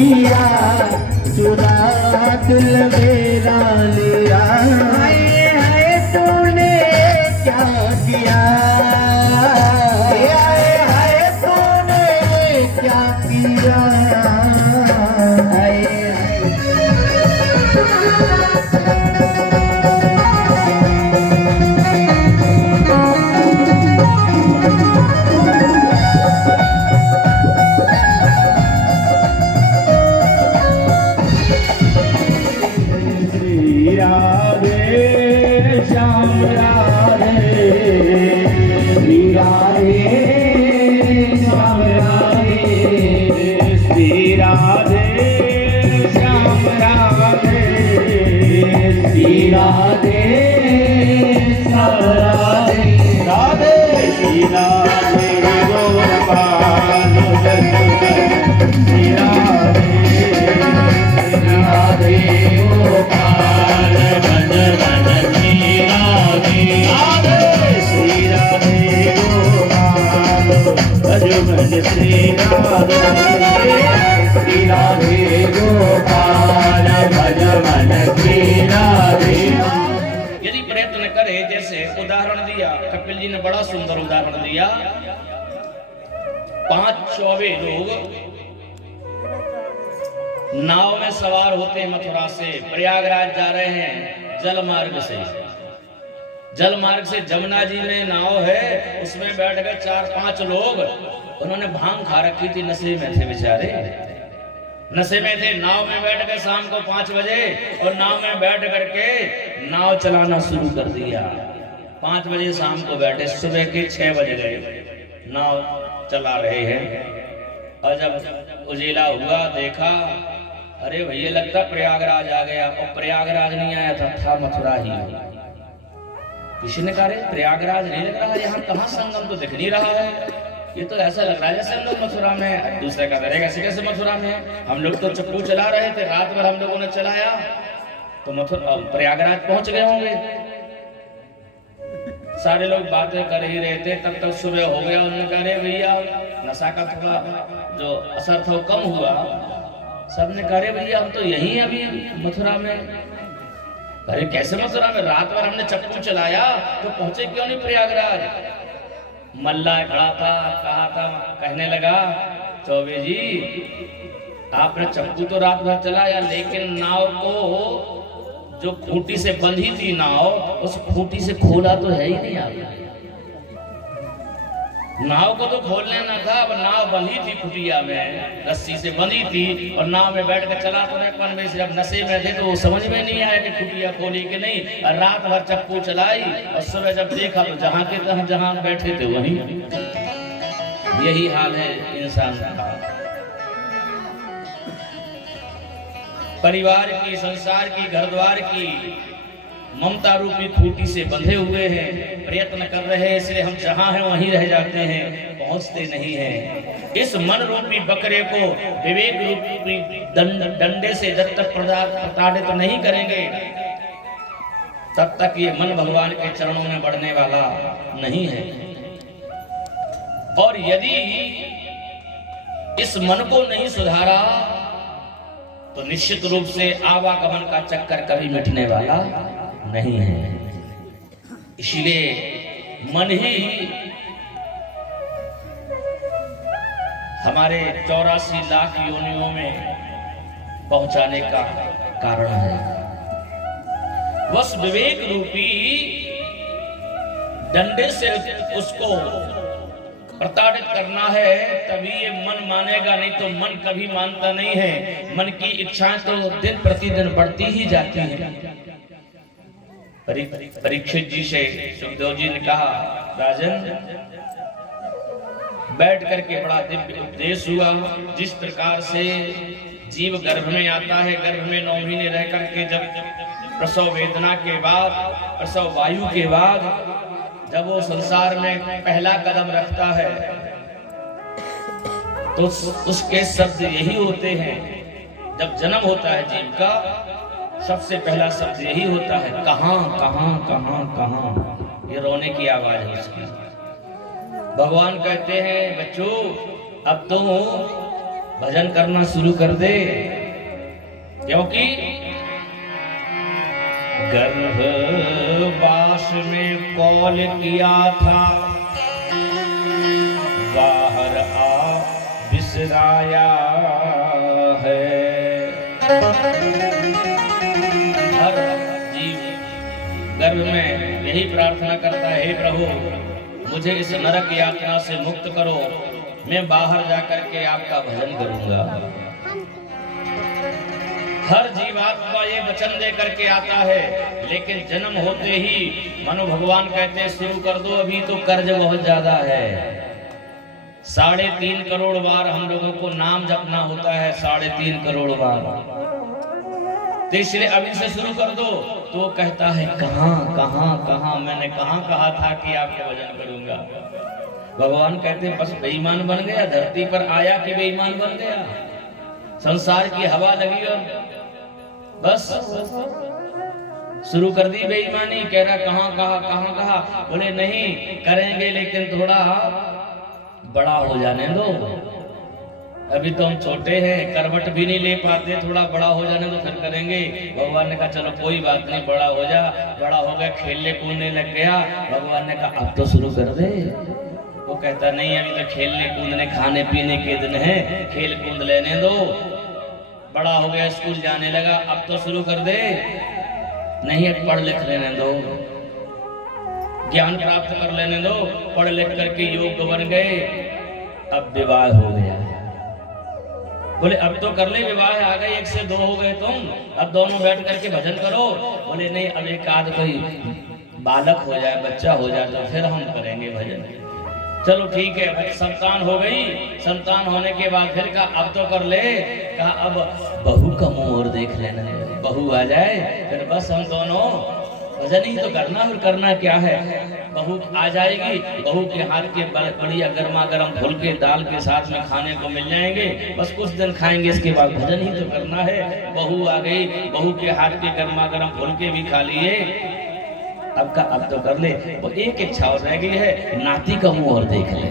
किया, चुरा दिल मेरा लिया। हाय हाय तूने क्या किया, हाय हाय तूने क्या किया। हाय राधे श्याम राधे, श्री राधे श्याम राधे, श्री राधे श्याम राधे, श्री राधे श्याम राधे, राधे श्री राधे गोपाल श्री राधे राधे गोपाल भज भज श्री राधे, राधे श्री राधे गोपाल भज भज श्री राधे, श्री राधे गोपाल भज भज श्री राधे। यदि प्रयत्न करे, जैसे उदाहरण दिया कपिल जी ने, बड़ा सुंदर उदाहरण दिया। 5 चौबे लोग नाव में सवार होते हैं, मथुरा से प्रयागराज जा रहे हैं जल मार्ग से। जल मार्ग से जमुना जी में नाव है, उसमें बैठ गए 4-5 लोग। उन्होंने भांग खा रखी थी, नशे में थे बेचारे, नशे में थे। नाव में बैठ गए शाम को 5 बजे और नाव में बैठ करके नाव चलाना शुरू कर दिया। 5 बजे शाम को बैठे, सुबह के 6 बज गए, नाव चला रहे हैं। और जब उजेला हुआ, देखा, अरे भैया लगता प्रयागराज आ गया। और प्रयागराज नहीं आया था मथुरा ही। किसी ने कहा प्रयागराज नहीं लग रहा, यहाँ कहाँ संगम तो दिख नहीं रहा है, ये तो ऐसा लग रहा है जैसे हम लोग मथुरा में। दूसरे का करेगा ऐसे कैसे मथुरा में, हम लोग तो चप्पू चला रहे थे, रात भर हम लोगों ने चलाया, तो मथुरा प्रयागराज पहुंच गए होंगे। सारे लोग बातें कर ही रहे थे, तब तक सुबह हो गया। उन्होंने कहा अरे भैया नशा का थोड़ा जो असर था वो कम हुआ। सबने कहा अरे भैया हम तो यहीं अभी मथुरा में। अरे कैसे मथुरा में, रात भर हमने चप्पू चलाया तो पहुंचे क्यों नहीं प्रयागराज। मल्ला खड़ा था, कहा था, कहने लगा चौबे जी आपने चप्पू तो रात भर चलाया, लेकिन नाव को जो खूंटी से बंधी थी नाव, उस खूंटी से खोला तो है ही नहीं आपने। नाव को तो खोलने ना था, अब नाव बंधी थी कुटिया में, रस्सी से बंधी थी, और नाव में बैठ कर चला तो नहीं। पन में से जब नशे में थे तो वो समझ में नहीं आया कि कुटिया खोली कि नहीं। और रात भर चप्पू चलाई और सुबह जब देखा तो जहां के तहां जहां बैठे थे वहीं। यही हाल है इंसान का। परिवार की, संसार की, घर द्वार की ममता रूपी खूंटी से बंधे हुए हैं, प्रयत्न कर रहे हैं, इसलिए हम जहां हैं वहीं रह जाते हैं, पहुंचते नहीं हैं। इस मन रूपी बकरे को विवेक रूपी डंडे से जब तक प्रताड़ित नहीं करेंगे, तब तक ये मन भगवान के चरणों में बढ़ने वाला नहीं है। और यदि इस मन को नहीं सुधारा तो निश्चित रूप से आवागमन का चक्कर कभी मिटने वाला नहीं है। इसलिए मन ही हमारे 84 लाख योनियों में पहुंचाने का कारण है। बस विवेक रूपी डंडे से उसको प्रताड़ित करना है, तभी ये मन मानेगा, नहीं तो मन कभी मानता नहीं है। मन की इच्छाएं तो दिन प्रतिदिन बढ़ती ही जाती हैं। परीक्षित जी से सुखदेव जी ने कहा, राजन बैठ करके बड़ा दिव्य उपदेश हुआ। जिस प्रकार से जीव गर्भ में आता है, गर्भ में 9 महीने रह करके जब प्रसव वेदना के बाद, प्रसव वायु के बाद जब वो संसार में पहला कदम रखता है तो उसके शब्द यही होते हैं। जब जन्म होता है जीव का, सबसे पहला शब्द यही होता है, कहां कहां कहां कहां। ये रोने की आवाज है उसकी। भगवान कहते हैं बच्चों अब तो भजन करना शुरू कर दे, क्योंकि गर्भवास में कौल किया था, बाहर आ बिसराया है। हर जीव गर्भ में यही प्रार्थना करता है, हे प्रभु मुझे इस नरक यातना से मुक्त करो, मैं बाहर जाकर के आपका भजन करूंगा। हर जीवात्मा ये वचन दे करके आता है, लेकिन जन्म होते ही मनु भगवान कहते हैं शुरू कर दो, अभी तो कर्ज बहुत ज्यादा है। 3.5 करोड़ बार हम लोगों को नाम जपना होता है, 3.5 करोड़ बार। तो इसलिए अभी से शुरू कर दो। तो वो कहता है कहां कहां कहां, मैंने कहां कहा था कि आपके भजन करूंगा। भगवान कहते हैं बस बेईमान बन गया, धरती पर आया कि बेईमान बन गया, संसार की हवा लगी और बस शुरू कर दी बेईमानी। कह रहा कहां कहा, बोले नहीं करेंगे लेकिन थोड़ा बड़ा हो जाने दो, अभी तो हम छोटे हैं, करवट भी नहीं ले पाते, थोड़ा बड़ा हो जाने दो फिर करेंगे। भगवान ने कहा चलो कोई बात नहीं, बड़ा हो जा। बड़ा हो गया, खेलने कूदने लग गया। भगवान ने कहा अब तो शुरू कर दे। वो कहता नहीं अभी तो खेलने कूदने खाने पीने के दिन है, खेल कूद लेने दो। बड़ा हो गया, स्कूल जाने लगा, अब तो शुरू कर दे। नहीं अब पढ़ लिख लेने दो, ज्ञान प्राप्त कर लेने दो। पढ़ लिख करके योग्य बन गए, अब विवाह हो गया। बोले अब तो कर ले, विवाह आ गए, 1 से 2 हो गए तुम, अब दोनों बैठ करके भजन करो। बोले नहीं अब एक आध कोई बालक हो जाए, बच्चा हो जाए तो फिर हम करेंगे भजन। चलो ठीक है, संतान हो गई। संतान होने के बाद फिर कहा अब तो कर ले। कहा अब बहू का मुंह और देख लेना, बहू आ जाए फिर बस हम दोनों भजन ही तो करना। और करना क्या है, बहू आ जाएगी, बहू के हाथ के बढ़िया गर्मा गर्म फुलके दाल के साथ में खाने को मिल जाएंगे, बस कुछ दिन खाएंगे, इसके बाद भजन ही तो करना है। बहू आ गई, बहू के हाथ के गर्मा गर्म फुलके भी खा लिए, अब का अब तो कर ले। वो एक इच्छा और रह गई है, नाती का मुंह और देख ले।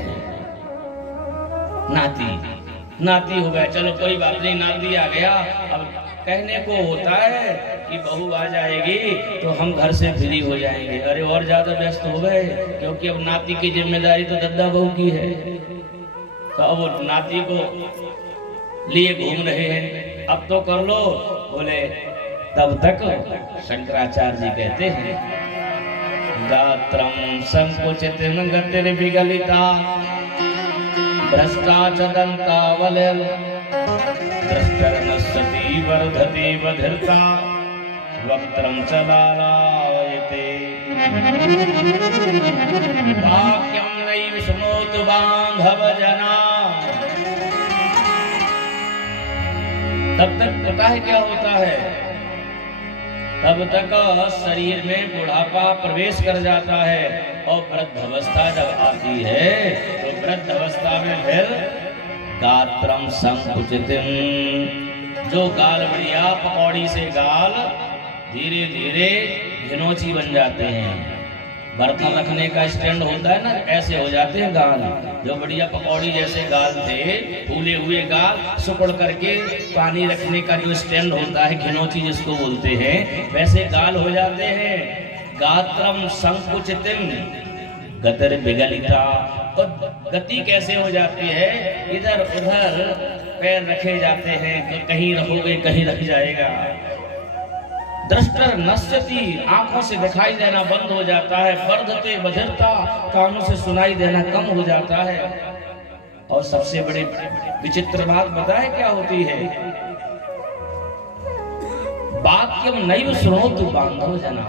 नाती हो गया, चलो कोई बात नहीं, नाती आ गया। अब कहने को होता है कि बहू आ जाएगी तो हम घर से फ्री हो जाएंगे। अरे और ज्यादा व्यस्त हो गए, क्योंकि अब नाती की जिम्मेदारी तो दद्दा बहू की है। तो अब नाती को लिए घूम रहे हैं, अब तो कर लो। बोले तब तक शंकराचार्य जी कहते हैं गात्रम संकुचितं गतिर्विगलिता भ्रष्टा च दंतावलय द्रष्टर्नस्सति वर्धते बधिरता वक्त्रं च लालायते वाक्यं नैव शृणोतु बान्धवजना। तब तक पता है क्या होता है, तब तक शरीर में बुढ़ापा प्रवेश कर जाता है और वृद्धावस्था जब आती है तो वृद्धावस्था में फिर गात्रम संकुचितम, जो गाल बढ़िया पकौड़ी से गाल धीरे धीरे घिनौची बन जाते हैं। बर्तन रखने का स्टैंड होता है ना, ऐसे हो जाते हैं गाल। जो बढ़िया पकौड़ी जैसे गाल थे, फूले हुए गाल, सुकड़ करके पानी रखने का जो स्टैंड होता है, घिनौची जिसको बोलते हैं, वैसे गाल हो जाते हैं। गात्रम संकुचितम गतिर विगलिता, और गति कैसे हो जाती है, इधर उधर पैर रखे जाते हैं, कहीं रहोगे कहीं रह जाएगा। दृष्टर नश्यति, आंखों से दिखाई देना बंद हो जाता है। वर्धते बधिरता, कानों से सुनाई देना कम हो जाता है। और सबसे बड़ी विचित्र बात बताए क्या होती है, वाक्यम नैव शृणोतु बान्धव जना,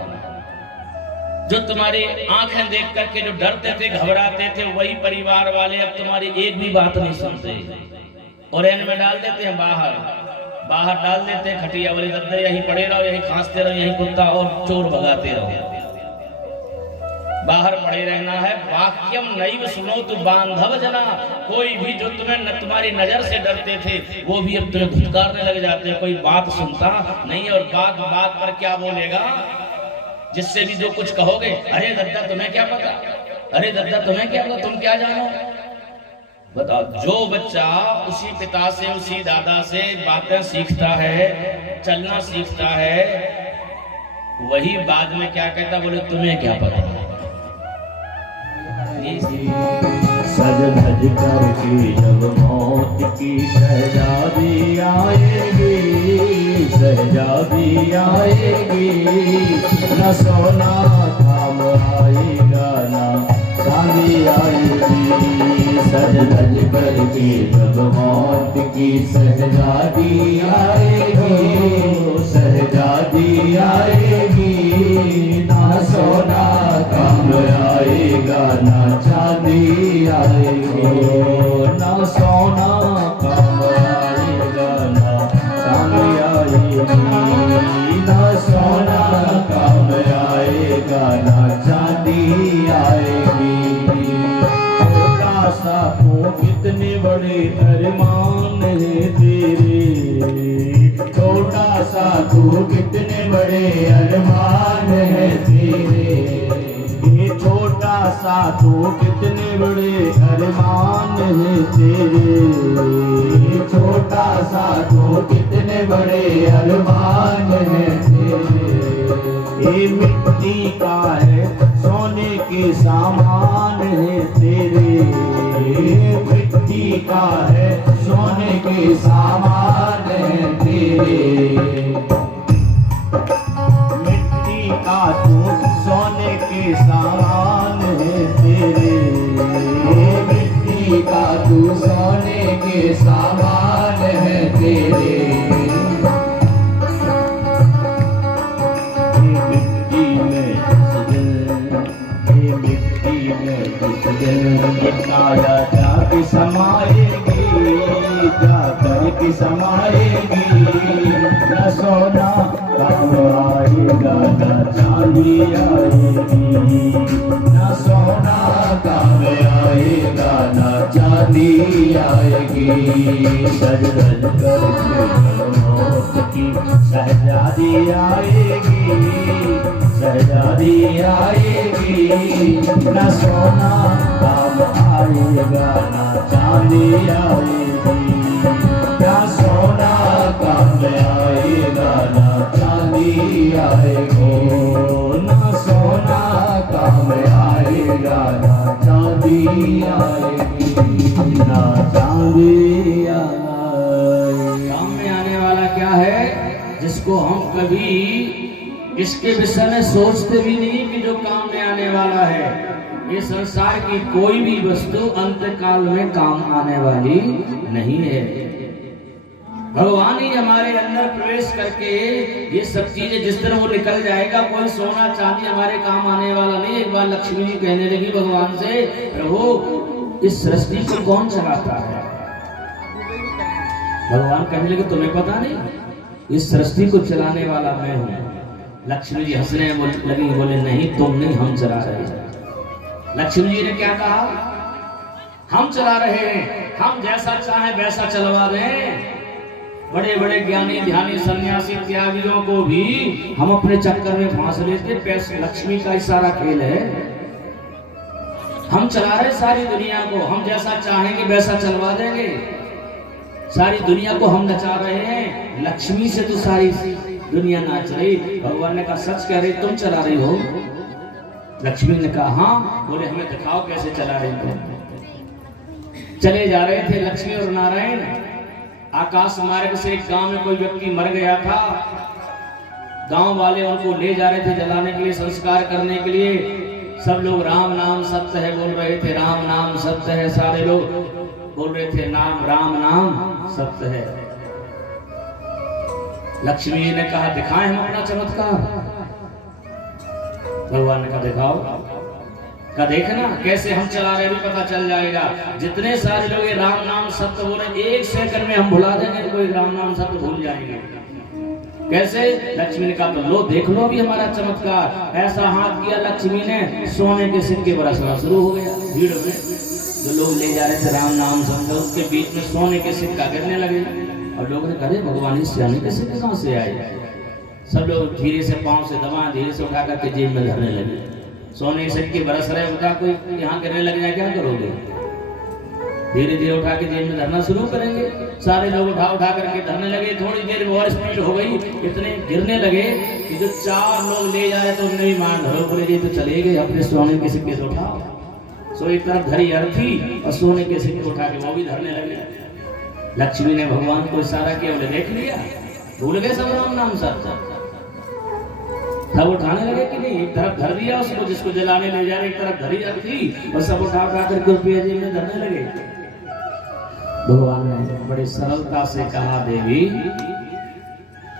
जो तुम्हारी आंखें देख करके जो डरते थे घबराते थे, वही परिवार वाले अब तुम्हारी एक भी बात नहीं सुनते और एन में डाल देते हैं, बाहर डाल देते हैं खटिया वाली गद्दे, यहीं पड़े रहो, यहीं खांसते रहो, यहीं कुत्ता और चोर भगाते रहो, बाहर पड़े रहना है। वाक्यम नैव शृणोतु बान्धव जना, कोई भी जो तुम्हें तुम्हारी नजर से डरते थे वो भी अब तुम्हें धुतकारने लग जाते हैं, कोई बात सुनता नहीं। और बात पर क्या बोलेगा, जिससे भी जो कुछ कहोगे, अरे दद्दा तुम्हें क्या पता, अरे दद्दा तुम्हें क्या पता, तुम क्या जानो, बताओ, जो बच्चा उसी पिता से उसी दादा से बातें सीखता है, चलना सीखता है, वही बाद में क्या कहता, बोले तुम्हें क्या पता। सज धज करके जब मौत की शहजादी आएगी, शहजादी आएगी, न सोना थाम आएगा ना चांदी आएगी। सज धज करके जब मौत की शहजादी आएगी, शहजादी आएगी, ना सोना काम आएगा ना चांदी आएगी, ना सोना काम आएगा ना चांदी आएगी, ना सोना काम आएगा ना चांदी आएगी। छोटा सा तू कितने बड़े अरमान है तेरे, छोटा सा तू कितने बड़े अरमान है तेरे, ये छोटा सा तू कितने बड़े अरमान है तेरे, छोटा सा तू कितने बड़े अरमान है तेरे। ये मिट्टी का है सोने के सामान है तेरे, मिट्टी का है सोने के सामान है तेरे, मिट्टी का तू सोने के सामान है तेरे, मिट्टी का तू सोने के सामान है तेरे। जाके समाएगी, जाकर के समाएगी, न सोना काम आएगा न चांदी आएगी, न सोना काम आएगा न चांदी आएगी। सज धज करके मौत की शहजादी आएगी, शहजादी आएगी, न सोना काम आएगा न चांदी आएगी, न सोना काम आएगा न चांदी आएगी, न सोना काम आएगा न चांदी आएगी, न चांदी आएगी। काम में आने वाला क्या है, जिसको हम कभी इसके विषय में सोचते भी नहीं कि जो काम में आने वाला है। ये संसार की कोई भी वस्तु अंत काल में काम आने वाली नहीं है। भगवान ही हमारे अंदर प्रवेश करके ये सब चीजें जिस तरह वो निकल जाएगा, कोई सोना चांदी हमारे काम आने वाला नहीं। एक बार लक्ष्मी जी कहने लगी भगवान से, प्रभु इस सृष्टि को कौन चलाता है? भगवान कहने लगे तुम्हें पता नहीं, इस सृष्टि को चलाने वाला मैं हूँ। लक्ष्मी जी हंसने लगी, बोले नहीं तुम नहीं, हम चला रहे हैं। लक्ष्मी जी ने क्या कहा, हम चला रहे हैं, हम जैसा चाहे वैसा चलवा रहे हैं। बड़े बड़े ज्ञानी ध्यानी सन्यासी त्यागियों को भी हम अपने चक्कर में फांस लेते। पैसे लक्ष्मी का ही सारा खेल है। हम चला रहे सारी दुनिया को, हम जैसा चाहेंगे वैसा चलवा देंगे। सारी दुनिया को हम नचा रहे हैं, लक्ष्मी से तो सारी दुनिया नाच रही। भगवान ने कहा सच कह रही, तुम चला रही हो? लक्ष्मी ने कहा हाँ। बोले हमें दिखाओ कैसे चला रही हो। चले जा रहे थे लक्ष्मी और नारायण। आकाश मार्ग से एक गांव में कोई व्यक्ति मर गया था। गांव वाले उनको ले जा रहे थे जलाने के लिए, संस्कार करने के लिए। सब लोग राम नाम सत्य है बोल रहे थे, राम नाम सत्य है। सारे लोग बोल रहे थे नाम राम नाम सत्य है। लक्ष्मी जी ने कहा दिखाएं हम अपना चमत्कार। भगवान ने कहा दिखाओ। का देखना कैसे हम चला रहे, भी पता चल जाएगा। जितने सारे लोग ये राम नाम सत्य बोले, 1 सेकंड में हम भुला देंगे, कोई राम नाम सत्य भूल जाएंगे। कैसे? लक्ष्मी ने कहा तो लो देख लो भी हमारा चमत्कार। ऐसा हाथ किया लक्ष्मी ने, सोने के सिक्के बरसना शुरू हो गया। भीड़ में जो लोग ले जा रहे थे राम नाम सत्य, उसके बीच में सोने के सिक्का गिरने लगे। और लोग ने कहा भगवान इस सोने के सिक्के कहां से आए? सब लोग धीरे से पांव से दबा, धीरे से उठा करके जेब में धरने लगे। सोने के सिक्के बरस रहे, उठा कोई यहाँ गिरने लग जाए क्या करोगे? धीरे धीरे उठा के जेब में धरना शुरू करेंगे। सारे लोग उठा उठा करके धरने लगे। थोड़ी देर में और स्पीड हो गई, इतने गिरने लगे कि जो 4 लोग ले जा रहे तो उन्हें भी मान धरो। बोले ये तो चले गए, अपने सोने के सिक्के से उठाओ। सो एक तरफ धरी अर्थी और सोने के सिक्के उठा के वो भी धरने लगे। लक्ष्मी ने भगवान को इशारा किया, बोले देख लिया, भूल गए सब राम नाम सब। सब उठाने लगे कि नहीं, एक तरफ धर दिया उसको, जिसको जलाने ले जा रहे, एक तरफ धरी अर्थी और सब उठा उठा करके रुपये जेब में धरने लगे। भगवान ने बड़ी सरलता से कहा, देवी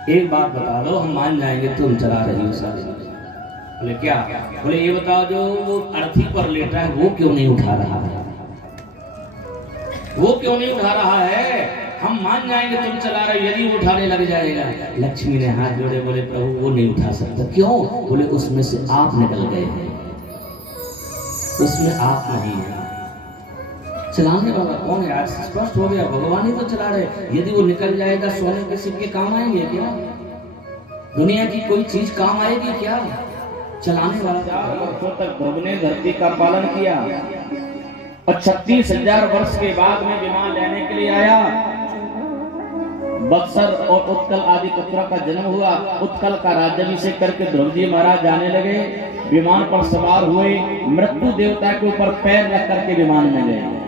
एक बात बता दो, हम मान जाएंगे तुम चला रही हो सारी। बोले क्या? बोले ये बताओ, जो वो अर्थी पर लेटा है वो क्यों नहीं उठा रहा है? वो क्यों नहीं उठा रहा है? हम मान जाएंगे तुम चला रहे, यदि वो उठाने लग जाएगा। लक्ष्मी ने हाथ जोड़े, बोले प्रभु वो नहीं उठा सकता। क्यों? बोले उसमें से आप निकल गए हैं, उसमें आप नहीं है। चलाने वाला कौन है? आज स्पष्ट हो गया, भगवान ही तो चला रहे। यदि वो निकल जाएगा, सोने के सिक्के काम आएंगे क्या? दुनिया की कोई चीज काम आएगी क्या? चलाने वाला। 4 वर्षों तक ध्रुव ने धरती का पालन किया और 36,000 वर्ष के बाद में विमान लेने के लिए आया। बक्सर और उत्कल आदि पुत्रों का जन्म हुआ। उत्कल का राज्याभिषेक करके ध्रुव जी महाराज जाने लगे। विमान पर सवार हुए, मृत्यु देवता के ऊपर पैर रख करके विमान में गए।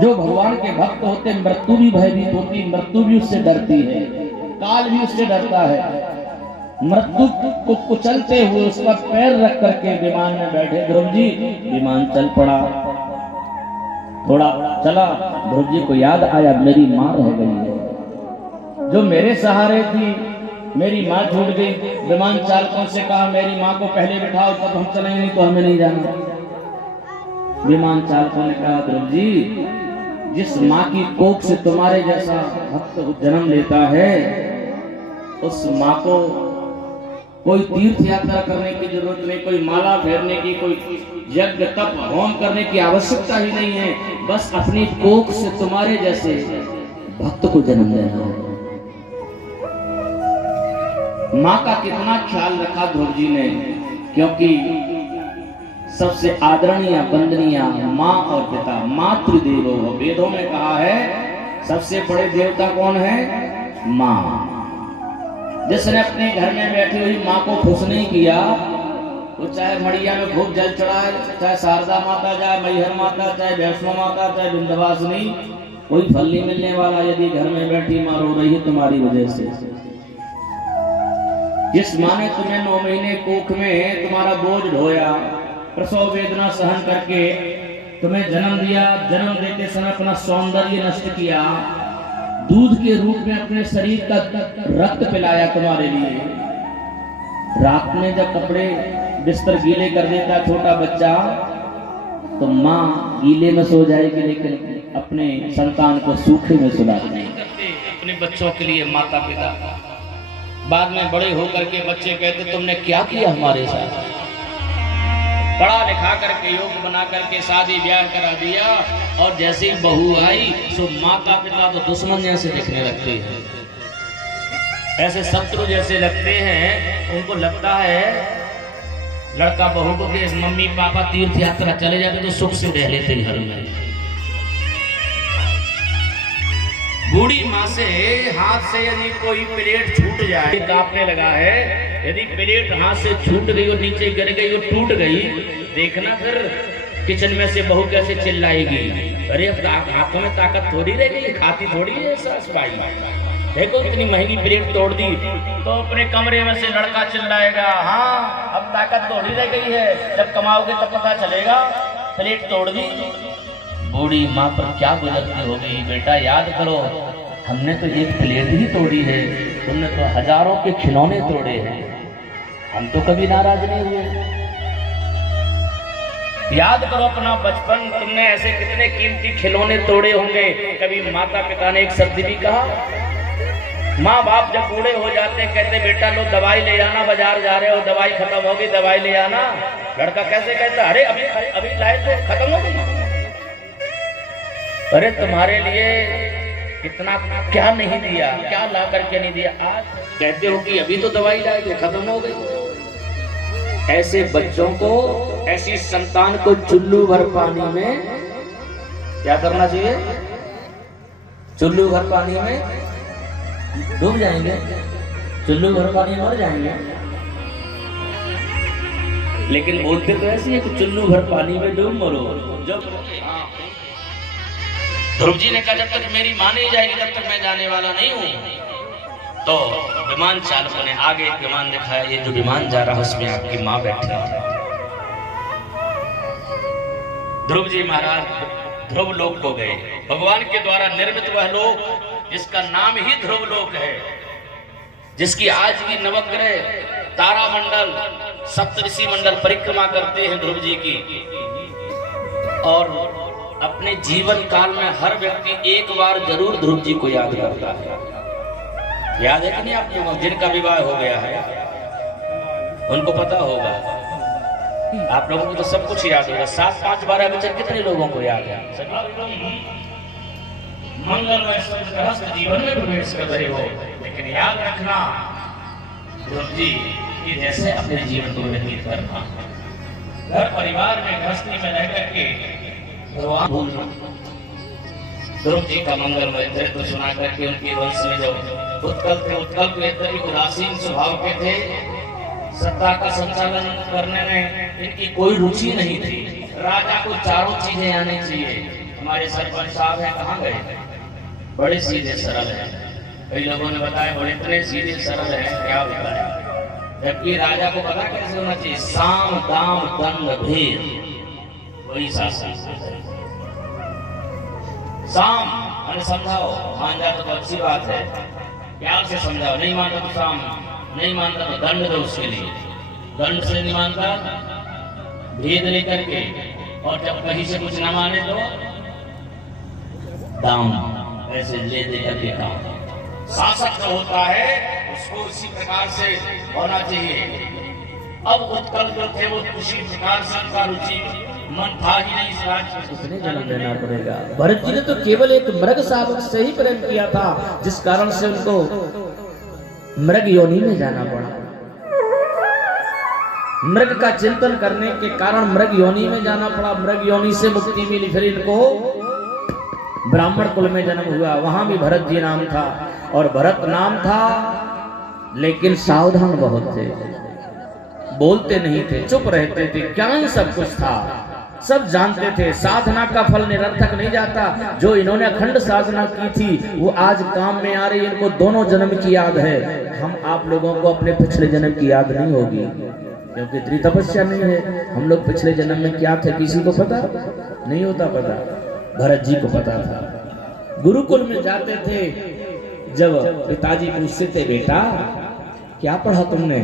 जो भगवान के भक्त होते, मृत्यु भी भयभीत होती, मृत्यु भी उससे डरती है, काल भी उससे डरता है। मृत्यु को कुचलते हुए उस पर पैर रख करके विमान में बैठे ध्रुव जी। विमान चल पड़ा, थोड़ा चला, ध्रुव जी को याद आया मेरी माँ रह गई है, जो मेरे सहारे थी, मेरी माँ छूट गई। विमान चालकों से कहा मेरी माँ को पहले बिठाओ, तब हम चलेंगे, नहीं तो हमें नहीं जाना। विमान चालकों ने कहा ध्रुव जी, जिस माँ की कोख से तुम्हारे जैसा भक्त जन्म लेता है, उस माँ को कोई तीर्थ यात्रा करने की जरूरत नहीं, कोई माला फेरने की, कोई यज्ञ तप होम करने की आवश्यकता ही नहीं है। बस अपनी कोख से तुम्हारे जैसे भक्त को जन्म देना है। माँ का कितना ख्याल रखा ध्रुव जी ने, क्योंकि सबसे आदरणीय वंदनीय माँ और पिता, मातृदेवो भव। वेदों में कहा है सबसे बड़े देवता कौन है? माँ। जिसने अपने घर में बैठी हुई माँ को खुश नहीं किया, वो चाहे मड़िया में खूब जल चढ़ाए, चाहे शारदा माता, चाहे मैहर माता, चाहे वैष्णो माता, चाहे विंध्यवासिनी, कोई फल नहीं मिलने वाला। यदि घर में बैठी माँ रो रही है तुम्हारी वजह से। जिस माँ ने तुम्हें 9 महीने कोख में तुम्हारा बोझ ढोया, प्रसव वेदना सहन करके तुम्हें जन्म दिया, जन्म देते समय अपना सौंदर्य नष्ट किया, दूध के रूप में अपने शरीर का रक्त पिलाया तुम्हारे लिए। रात में जब कपड़े बिस्तर गीले कर देता छोटा बच्चा, तो माँ गीले में सो जाएगी, लेकिन अपने संतान को सूखे में सुलाती नहीं करते अपने बच्चों के लिए माता पिता। बाद में बड़े होकर के बच्चे कहते तुमने क्या किया हमारे साथ? पढ़ा लिखा करके योग बना करके शादी ब्याह करा दिया, और जैसे ही बहू आई सो माता पिता तो दुश्मन जैसे दिखने लगते हैं, ऐसे शत्रु जैसे लगते हैं। उनको लगता है लड़का बहू को कि मम्मी पापा तीर्थ यात्रा चले जाते तो सुख से रह लेते घर में। बूढ़ी माँ से हाथ से यदि कोई प्लेट छूट जाए, कांपने लगा है, यदि प्लेट हाथ से छूट गई और नीचे गिर गई और टूट गई, देखना फिर किचन में से बहू कैसे चिल्लाएगी, अरे अब हाथों में ताकत थोड़ी रह गई, खाती थोड़ी है सास भाई, देखो इतनी महंगी प्लेट तोड़ दी। तो अपने कमरे में से लड़का चिल्लाएगा, हाँ अब ताकत थोड़ी रह गई है, जब कमाओगे तब पता चलेगा, प्लेट तोड़ दी। बूढ़ी माँ पर क्या गुजरती होगी, बेटा याद करो, हमने तो एक प्लेट ही तोड़ी है, तुमने तो हजारों के खिलौने तोड़े हैं, हम तो कभी नाराज नहीं हुए। याद करो अपना बचपन, तुमने ऐसे कितने कीमती खिलौने तोड़े होंगे, कभी माता पिता ने एक शब्द भी कहा? माँ बाप जब बूढ़े हो जाते कहते बेटा लो दवाई ले आना, बाजार जा रहे हो दवाई खत्म होगी दवाई ले आना। लड़का कैसे कहता, अरे अभी अभी लाए तो खत्म हो गई। अरे तुम्हारे लिए इतना क्या नहीं दिया, क्या ला करके नहीं दिया, आज कहते हो कि अभी तो दवाई लाए थे खत्म हो गई। ऐसे बच्चों को, ऐसी संतान को चुल्लू भर पानी में क्या करना चाहिए? चुल्लू भर पानी में डूब जाएंगे, चुल्लू भर पानी में मर जाएंगे। लेकिन बोलते तो ऐसे है कि चुल्लू भर पानी में डूब मरो। जब ध्रुव जी ने कहा जब तक मेरी मां नहीं जाएगी तब तक मैं जाने वाला नहीं हूं। तो विमान चालकों ने आगे एक विमान दिखाया, ये जो विमान जा रहा है उसमें आपकी मां बैठी है। ध्रुव जी महाराज ध्रुव लोक को गए। भगवान के द्वारा निर्मित वह लोक जिसका नाम ही ध्रुव लोक है, जिसकी आज भी नवग्रह तारामंडल सप्तऋषि मंडल परिक्रमा करते हैं ध्रुव जी की। और अपने जीवन काल में हर व्यक्ति एक बार जरूर ध्रुव जी को याद करता है। याद है कि नहीं आप लोगों? जिनका विवाह हो गया है उनको पता होगा। आप लोगों को तो सब कुछ याद होगा। 7, 5, 12 बचन कितने लोगों को याद है? मंगलमय गृहस्थ जीवन में प्रवेश कर रहे हो, लेकिन याद रखना ध्रुव जी कि जैसे अपने जीवन को व्यतीत करना, घर परिवार में गृहस्थी में रह करके भगवान भूलना। ध्रुव जी का मंगलमय चरित्र सुना करके उनके वंश में जो उत्कल थे, उत्कल को इतने उदासीन स्वभाव के थे, सत्ता का संचालन करने में इनकी कोई रुचि नहीं थी। राजा को चारों चीजें आनी चाहिए। हमारे सरपंच साहब हैं, कहाँ गए? बड़े सीधे सरल हैं। कई लोगों ने बताया बड़े इतने सीधे सरल हैं, क्या बताया? जबकि राजा को पता कैसे होना चाहिए? साम दाम दंड भेद, वही शासन। साम मैंने समझाओ, मान जाता तो अच्छी बात है, प्यार से समझाओ। नहीं मानता तो साम, नहीं मानता तो दंड दो उसके लिए। दंड से नहीं मानता भेद लेकर के, और जब कहीं से कुछ न माने तो दाम ऐसे ले दे करके काम। शासक जो होता है उसको इसी प्रकार से होना चाहिए। अब उत्कल जो थे वो उसी प्रकार से उनका रुचि मन था ही नहीं इस राज्य में। उसने जन्म लेना पड़ेगा। भरत जी ने तो केवल एक मृग शावक से ही प्रेम किया था, जिस कारण से उनको मृग योनि में जाना पड़ा। मृग का चिंतन करने के कारण मृग योनि में जाना पड़ा। मृग योनि से मुक्ति मिली, फिर इनको ब्राह्मण कुल में जन्म हुआ। वहां भी भरत जी नाम था, और भरत नाम था, लेकिन सावधान बहुत थे, बोलते नहीं थे, चुप रहते थे। ज्ञान सब कुछ था, सब जानते थे। साधना का फल निरर्थक नहीं जाता। जो इन्होंने अखंड साधना की थी वो आज काम में आ रही। इनको दोनों जन्म की याद है। हम आप लोगों को अपने पिछले जन्म की याद नहीं होगी, क्योंकि इतनी तपस्या नहीं है। हम लोग पिछले जन्म में क्या थे किसी को पता नहीं होता। पता भरत जी को पता था। गुरुकुल में जाते थे, जब पिताजी पूछते थे बेटा क्या पढ़ा तुमने,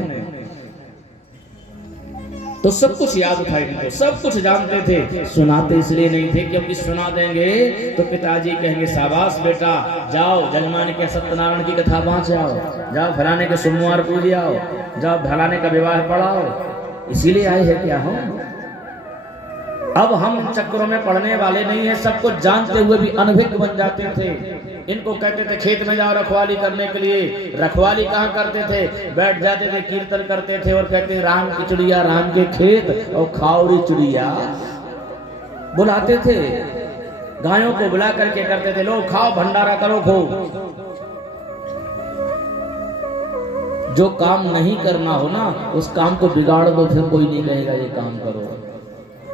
तो सब कुछ याद था इनको, सब कुछ जानते थे। सुनाते इसलिए नहीं थे क्योंकि सुना देंगे तो पिताजी कहेंगे शाबाश बेटा, जाओ जजमान के सत्यनारायण की कथा पहुंच आओ, जाओ फलाने के सोमवार पूज आओ, जाओ फलाने का विवाह पढ़ाओ। इसीलिए आए हैं क्या हम? अब हम चक्करों में पढ़ने वाले नहीं है। सब कुछ जानते हुए भी अनभिज्ञ बन जाते थे। इनको कहते थे खेत में जाओ रखवाली करने के लिए। रखवाली कहाँ करते थे? बैठ जाते थे, कीर्तन करते थे और कहते राम की चिड़िया राम के खेत और खाओरी चिड़िया बुलाते थे। गायों को बुला करके करते थे, लो खाओ भंडारा करो खो। जो काम नहीं करना हो ना उस काम को बिगाड़ दो, फिर कोई नहीं कहेगा ये काम करो।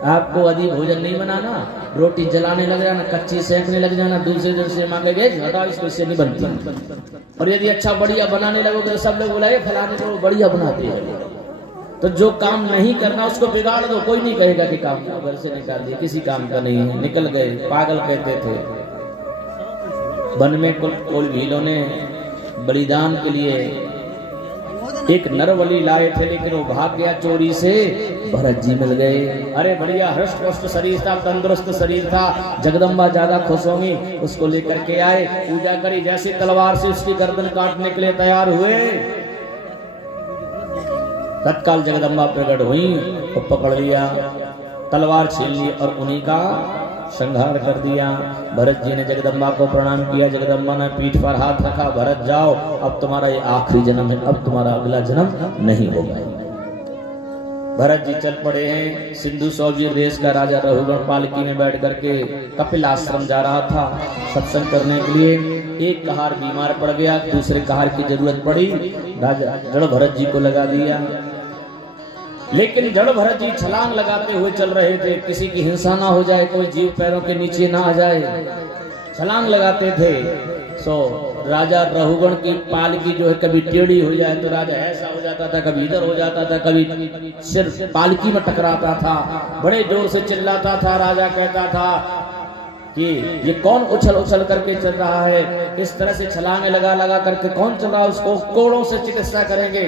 आपको यदि भोजन नहीं बनाना, रोटी जलाने लग जाना, कच्ची सेकने लग जाना, दूसरे दिन से मांगे हटाओ इसको, इससे नहीं बनती। और यदि अच्छा बढ़िया बनाने लगोगे तो सब लोग बुलाए फलाने को बढ़िया बनाते हैं। तो जो काम नहीं करना उसको बिगाड़ दो, कोई नहीं कहेगा कि काम घर से निकाल दिया, किसी काम का नहीं है, निकल गए। पागल कहते थे। वन में कुल भीलों ने बलिदान के लिए एक नरबलि लाए थे, लेकिन वो भाग गया चोरी से। भरत जी मिल गए। अरे बढ़िया हृष्ट पुष्ट शरीर था, तंदुरुस्त शरीर था। जगदम्बा ज्यादा खुश होंगी, उसको लेकर के आए, पूजा करी। जैसे तलवार से उसकी गर्दन काटने के लिए तैयार हुए, तत्काल जगदम्बा प्रकट हुई तो पकड़ लिया, तलवार छीन ली और उन्हीं का संहार कर दिया। भरत जी ने जगदम्बा को प्रणाम किया। जगदम्बा ने पीठ पर हाथ रखा, भरत जाओ, अब तुम्हारा ये आखिरी जन्म है, अब तुम्हारा अगला जन्म नहीं होगा। भरत जी चल पड़े हैं। सिंधु सौवीर देश का राजा रघुगण पालकी में बैठ करके कपिल आश्रम जा रहा था सत्संग करने के लिए। एक कहार बीमार पड़ गया, दूसरे कहार की जरूरत पड़ी, राजा जड़ भरत जी को लगा दिया। लेकिन जड़ भरत जी छलांग लगाते हुए चल रहे थे, किसी की हिंसा ना हो जाए, कोई जीव पैरों के नीचे ना आ जाए, छलांग लगाते थे। सो राजा रघुगण की पालकी जो है कभी टेढ़ी हो जाए तो राजा ऐसा हो जाता था, कभी इधर हो जाता था, कभी सिर पालकी में टकराता था, बड़े जोर से चिल्लाता था। राजा कहता था कि ये कौन उछल उछल करके चल रहा है, इस तरह से छलांगे लगा लगा करके कौन चल रहा है, उसको कोड़ों से चिकित्सा करेंगे।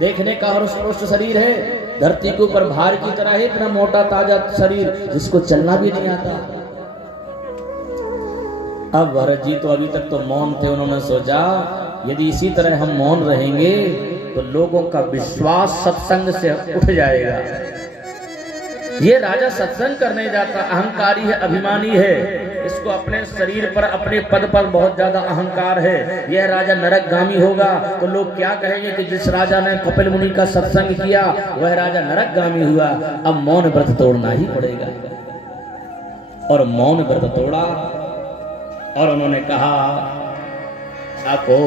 देखने का हृष्ट शरीर है, धरती के ऊपर भार की तरह है, इतना मोटा ताजा शरीर जिसको चलना भी नहीं आता। अब भरत जी तो अभी तक तो मौन थे, उन्होंने सोचा यदि इसी तरह हम मौन रहेंगे तो लोगों का विश्वास सत्संग से उठ जाएगा। ये राजा सत्संग करने जाता, अहंकारी है, अभिमानी है, इसको अपने शरीर पर अपने पद पर बहुत ज्यादा अहंकार है, यह राजा नरकगामी होगा तो लोग क्या कहेंगे कि जिस राजा ने कपिल मुनि का सत्संग किया वह राजा नरकगामी हुआ। अब मौन व्रत तोड़ना ही पड़ेगा। और मौन व्रत तोड़ा और उन्होंने कहा अको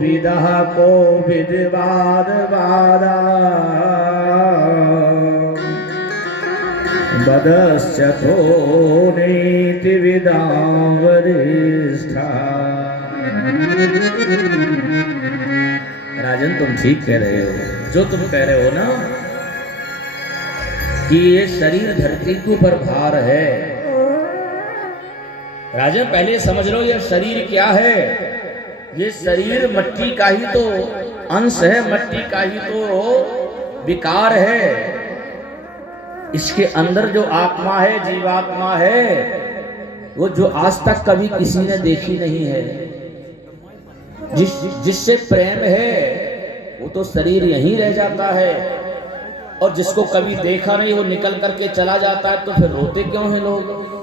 विदा को विदवाद वादा बदश्चथो नीति विदा वरिष्ठा। राजन तुम ठीक कह रहे हो, जो तुम कह रहे हो ना कि ये शरीर धरती के ऊपर भार है। राजन पहले समझ लो ये शरीर क्या है। ये शरीर मट्टी का ही तो अंश है, मट्टी का ही तो विकार है। इसके अंदर जो आत्मा है, जीवात्मा है, वो जो आज तक कभी किसी ने देखी नहीं है, जिससे प्रेम है वो तो शरीर यहीं रह जाता है, और जिसको कभी देखा नहीं वो निकल करके चला जाता है। तो फिर रोते क्यों हैं लोग?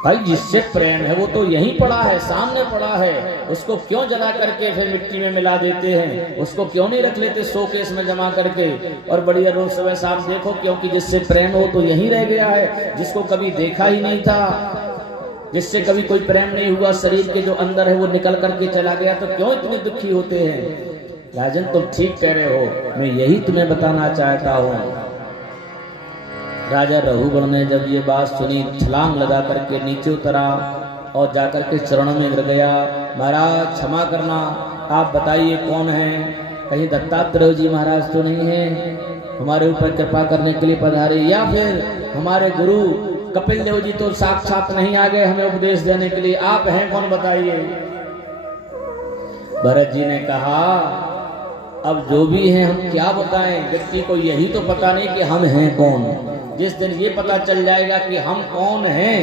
भाई जिससे प्रेम है वो तो यहीं पड़ा है, सामने पड़ा है, उसको क्यों जला करके फिर मिट्टी में मिला देते हैं? उसको क्यों नहीं रख लेते शोकेस में जमा करके और बढ़िया रोज सुबह शाम देखो? क्योंकि जिससे प्रेम हो तो यहीं रह गया है, जिसको कभी देखा ही नहीं था, जिससे कभी कोई प्रेम नहीं हुआ, शरीर के जो अंदर है वो निकल करके चला गया, तो क्यों इतने दुखी होते हैं? राजन तुम ठीक कह रहे हो, मैं यही तुम्हें बताना चाहता हूँ। राजा रघुगण ने जब ये बात सुनी, छलांग लगा करके नीचे उतरा और जाकर के चरणों में गिर गया। महाराज क्षमा करना, आप बताइए कौन है? कहीं दत्तात्रेय जी महाराज तो नहीं है हमारे ऊपर कृपा करने के लिए पधारे, या फिर हमारे गुरु कपिल देव जी तो साक्षात नहीं आ गए हमें उपदेश देने के लिए? आप हैं कौन बताइए? भरत जी ने कहा अब जो भी हैं हम क्या बताएं, व्यक्ति को यही तो पता नहीं कि हम हैं कौन। जिस दिन ये पता चल जाएगा कि हम कौन हैं,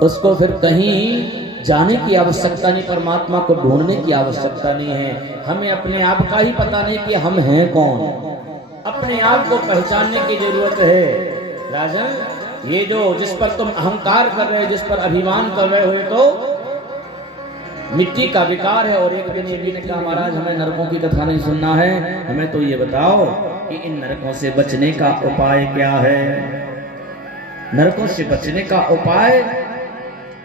उसको फिर कहीं जाने की आवश्यकता नहीं, परमात्मा को ढूंढने की आवश्यकता नहीं है। हमें अपने आप का ही पता नहीं कि हम हैं कौन, अपने आप को पहचानने की जरूरत है। राजन ये जो जिस पर तुम अहंकार कर रहे हो, जिस पर अभिमान कर रहे हो, तो मिट्टी का विकार है। और एक दिन ये भी ने कहा महाराज हमें नरकों की कथा नहीं सुनना है, हमें तो ये बताओ कि इन नरकों से बचने का उपाय क्या है? नरकों से बचने का उपाय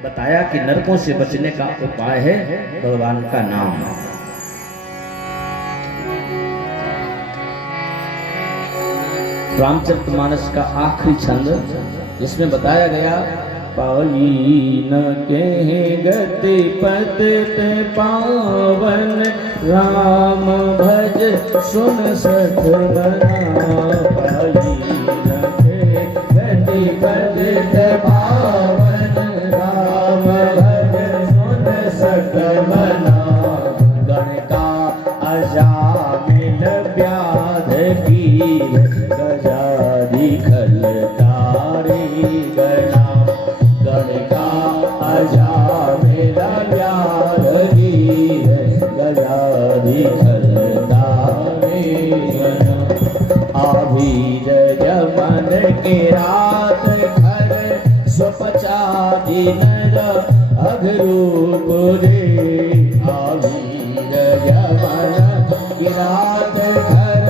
बताया कि नरकों से बचने का उपाय है भगवान का नाम। रामचरितमानस का आखिरी छंद जिसमें बताया गया पाई न के गति पतित पावन, राम भज सुन सठ बना। पाई न के गति पतित पावन, राम भज सुन सठ बना। गण का अजामिल व्याध की, गजारी खलकारी गणा। गण का अजामिल व्याध की, गजारी खलकारी गणा। आभीर यमन के रात घर, स्वपचादी नर अघरूप रे। आभीर यमन की रात घर,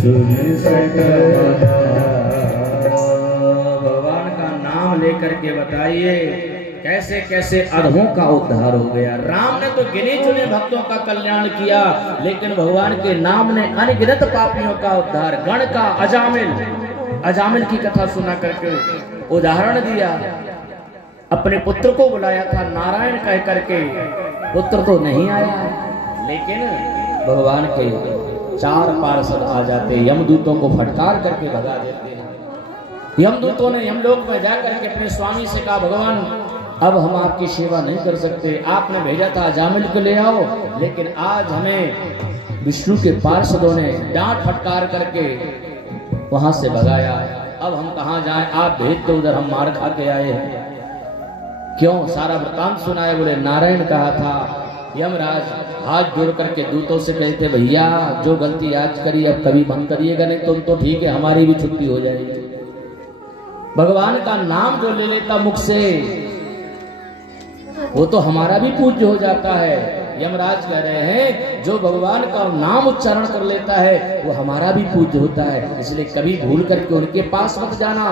सुन सकता। भगवान का नाम लेकर के बताइए कैसे कैसे अधमों का उद्धार हो गया। राम ने तो गिने चुने भक्तों का कल्याण किया, लेकिन भगवान के नाम ने अनगिनत पापियों का उद्धार। गण का अजामिल की कथा सुना करके उदाहरण दिया। अपने पुत्र को बुलाया था नारायण कह करके, पुत्र तो नहीं आया, लेकिन भगवान के 4 पार्षद आ जाते, यमदूतों को फटकार करके भगा देते हैं। यमदूतों ने यमलोक में जाकर के अपने स्वामी से कहा, भगवान अब हम आपकी सेवा नहीं कर सकते, आपने भेजा था अजामिल को ले आओ, लेकिन आज हमें विष्णु के पार्षदों ने डांट फटकार करके वहां से भगाया। अब हम कहाँ जाएं, आप भेज दो उधर, हम मार खा के आए हैं। क्यों? सारा वृतांत सुनाए। बोले नारायण कहा था। यमराज हाथ जोड़ करके दूतों से कहते, भैया जो गलती आज करी अब कभी बंद करिएगा नहीं, तुम तो ठीक है, हमारी भी छुट्टी हो जाएगी। भगवान का नाम जो ले लेता मुख से वो तो हमारा भी पूज्य हो जाता है। यमराज कह रहे हैं जो भगवान का नाम उच्चारण कर लेता है वो हमारा भी पूज्य होता है, इसलिए कभी भूल करके उनके पास मत जाना।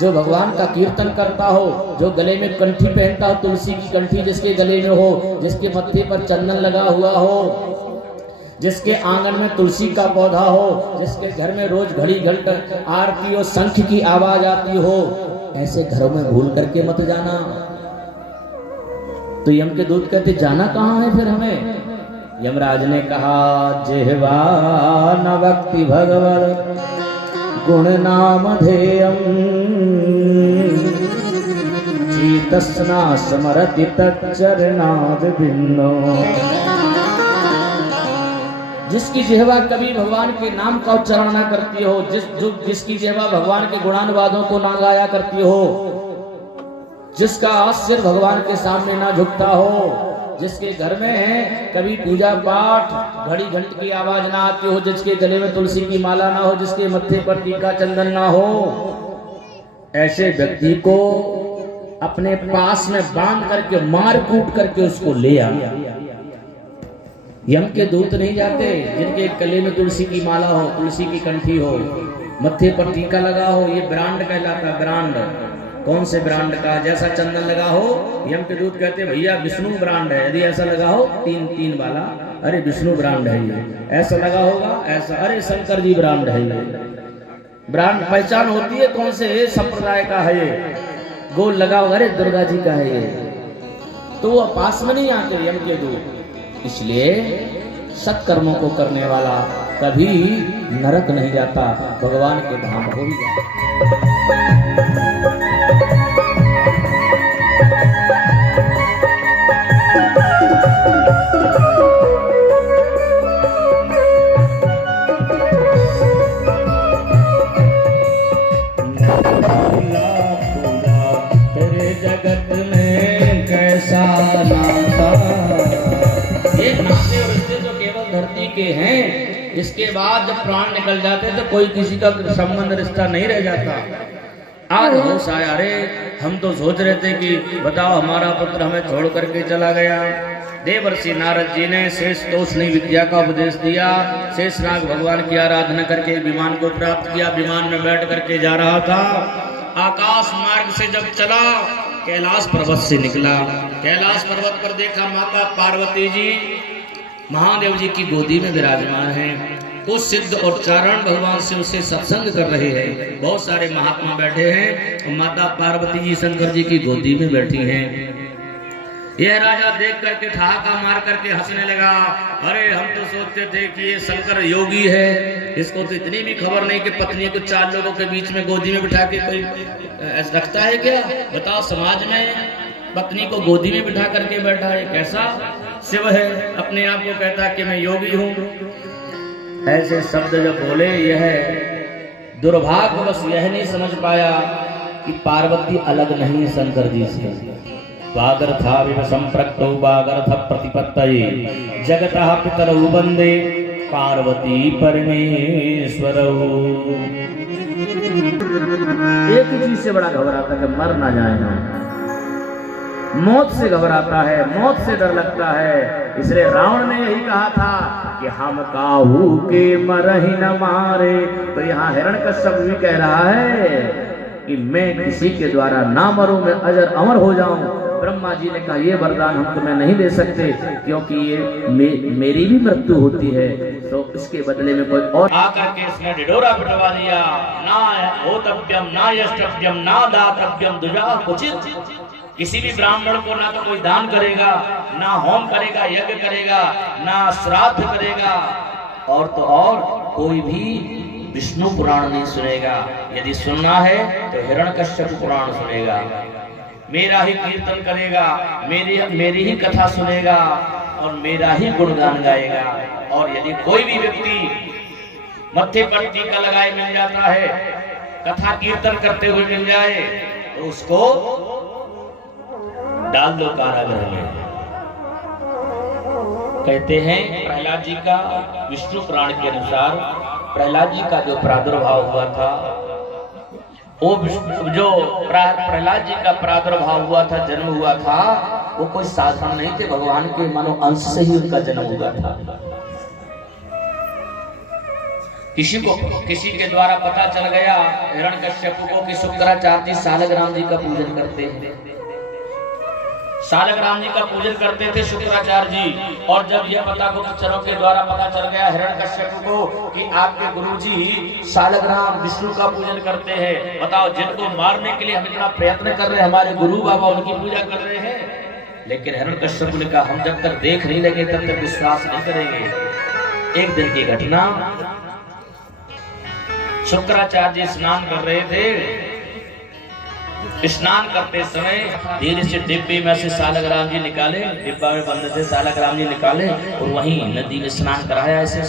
जो भगवान का कीर्तन करता हो, जो गले में कंठी पहनता हो, तुलसी की कंठी जिसके गले में हो, जिसके मत्थे पर चंदन लगा हुआ हो, जिसके आंगन में तुलसी का पौधा हो, जिसके घर में रोज घड़ी घंट आरती और शंख की आवाज आती हो, ऐसे घरों में भूल करके मत जाना। तो यम के दूत कहते जाना कहाँ है फिर हमें? यमराज ने कहा, जिह्वा न भक्ति भगवत गुण नाम धेयम चेतस्ना स्मरति तच्चरणाद बिन्नो। जिसकी जिह्वा कभी भगवान के नाम का उच्चारण ना करती हो, जिसकी जिह्वा भगवान के गुणानुवादों को ना गाया करती हो, जिसका सिर भगवान के सामने ना झुकता हो, जिसके घर में है कभी पूजा पाठ घड़ी घंट की आवाज ना आती हो, जिसके गले में तुलसी की माला ना हो, जिसके मत्थे पर टीका चंदन ना हो, ऐसे व्यक्ति को अपने पास में बांध करके मार कूट करके उसको ले आ। यम के दूत नहीं जाते जिनके गले में तुलसी की माला हो, तुलसी की कंठी हो, मत्थे पर टीका लगा हो, ये ब्रांड कहलाता है। ब्रांड कौन से ब्रांड का? जैसा चंदन लगा हो, यम के दूत कहते भैया विष्णु ब्रांड है। यदि ऐसा लगा हो 3 वाला, अरे विष्णु ब्रांड है ये। ऐसा लगा होगा, ऐसा, अरे शंकर जी ब्रांड है ये। ब्रांड पहचान होती है कौन से संप्रदाय का है ये। गोल लगा होगा, अरे दुर्गा जी का है ये। तो वो पास में नहीं आते यम के दूत। इसलिए सत्कर्मों को करने वाला कभी नरक नहीं जाता, भगवान के धाम हो ही जाता। के हैं, इसके बाद जब प्राण निकल जाते तो कोई किसी का संबंध रिश्ता नहीं रह जाता। आज होश आया, अरे हम तो सोच रहे थे कि बताओ हमारा पुत्र हमें छोड़ करके चला गया। देवर्षि नारद जी ने शेष तोषणी विद्या का उपदेश दिया। शेषनाग भगवान की आराधना करके विमान को प्राप्त किया। विमान में बैठ करके जा रहा था, आकाश मार्ग से जब चला कैलाश पर्वत से निकला। कैलाश पर्वत पर देखा माता पार्वती जी महादेव जी की गोदी में विराजमान हैं। कुछ सिद्ध और चारण भगवान से उससे सत्संग कर रहे हैं। बहुत सारे महात्मा बैठे हैं और माता पार्वती जी शंकर जी की गोदी में बैठी हैं। यह राजा देख करके ठहाका मार करके हंसने लगा। अरे हम तो सोचते थे कि ये शंकर योगी है, इसको तो इतनी भी खबर नहीं कि पत्नी को 4 लोगों के बीच में गोदी में बिठा के कोई रखता है क्या? बताओ, समाज में पत्नी को गोदी में बिठा करके बैठा है, कैसा शिव है? अपने आप को कहता है कि मैं योगी हूँ। ऐसे शब्द जब बोले, यह दुर्भाग्यवश यह नहीं समझ पाया कि पार्वती अलग नहीं है शंकर जी से। वागर्था विव संप्रक्तौ वागर्थ प्रतिपत्तये जगतः पितरौ वंदे पार्वती परमेश्वरौ। एक चीज से बड़ा घबराता कि मर ना जाए हम। मौत से घबराता है, मौत से डर लगता है। इसलिए रावण ने यही कहा था कि हम काहू के मरहि न मारे। तो यहाँ हिरण्यकश्यप भी कह रहा है कि मैं किसी के द्वारा ना मरूं, मैं अजर अमर हो जाऊं। ब्रह्मा जी ने कहा ये वरदान हम तुम्हें नहीं दे सकते, क्योंकि ये मेरी भी मृत्यु होती है, तो इसके बदले में कोई और आकर के इसने ढिढोरा पिटवा दिया। ना होतव्यम ना यष्टव्यम ना दातव्यम दुजा कुचित। किसी भी ब्राह्मण को ना तो कोई दान करेगा, ना होम करेगा, यज्ञ करेगा, ना श्राद्ध करेगा, और तो और कोई भी विष्णु पुराण नहीं सुनेगा। यदि सुनना है तो हिरण्यकश्यप पुराण सुनेगा, मेरा ही कीर्तन करेगा, मेरी ही कथा सुनेगा और मेरा ही गुणगान गाएगा। और यदि कोई भी व्यक्ति मत्थे पर टीका लगाए मिल जाता है, कथा कीर्तन करते हुए मिल जाए, तो उसको डाल दो कारागृह में। कहते हैं प्रहलाद जी का विष्णु पुराण के अनुसार प्रहलाद जी का जो प्रादुर्भाव हुआ था, वो जो प्रहलाद जी का प्रादुर्भाव हुआ था, जन्म हुआ था, वो कोई साधारण नहीं थे, भगवान के मानो अंश से ही उनका जन्म हुआ था। किसी के द्वारा पता चल गया हिरण्यकश्यप को कि शुक्राचार्य जी सालग्राम जी का पूजन करते हैं। सालग्राम जी का पूजन करते थे शुक्राचार्य जी। और जब यह पता गुप्तचरों के द्वारा पता चल गया हिरण्यकश्यप को कि आपके गुरुजी सालग्राम विष्णु का पूजन करते हैं, बताओ जिनको मारने के लिए हम इतना प्रयत्न कर रहे हैं, हमारे गुरु बाबा उनकी पूजा कर रहे हैं। लेकिन हिरण्यकश्यप ने कहा हम जब तक देख नहीं लगे तब तक विश्वास नहीं करेंगे। एक दिन की घटना, शुक्राचार्य जी स्नान कर रहे थे। स्नान करते समय धीरे से डिब्बे में से सालग्राम जी निकाले, डिब्बा में बंद थे, सालग्राम जी निकाले और वहीं नदी में स्नान कराया। ऐसे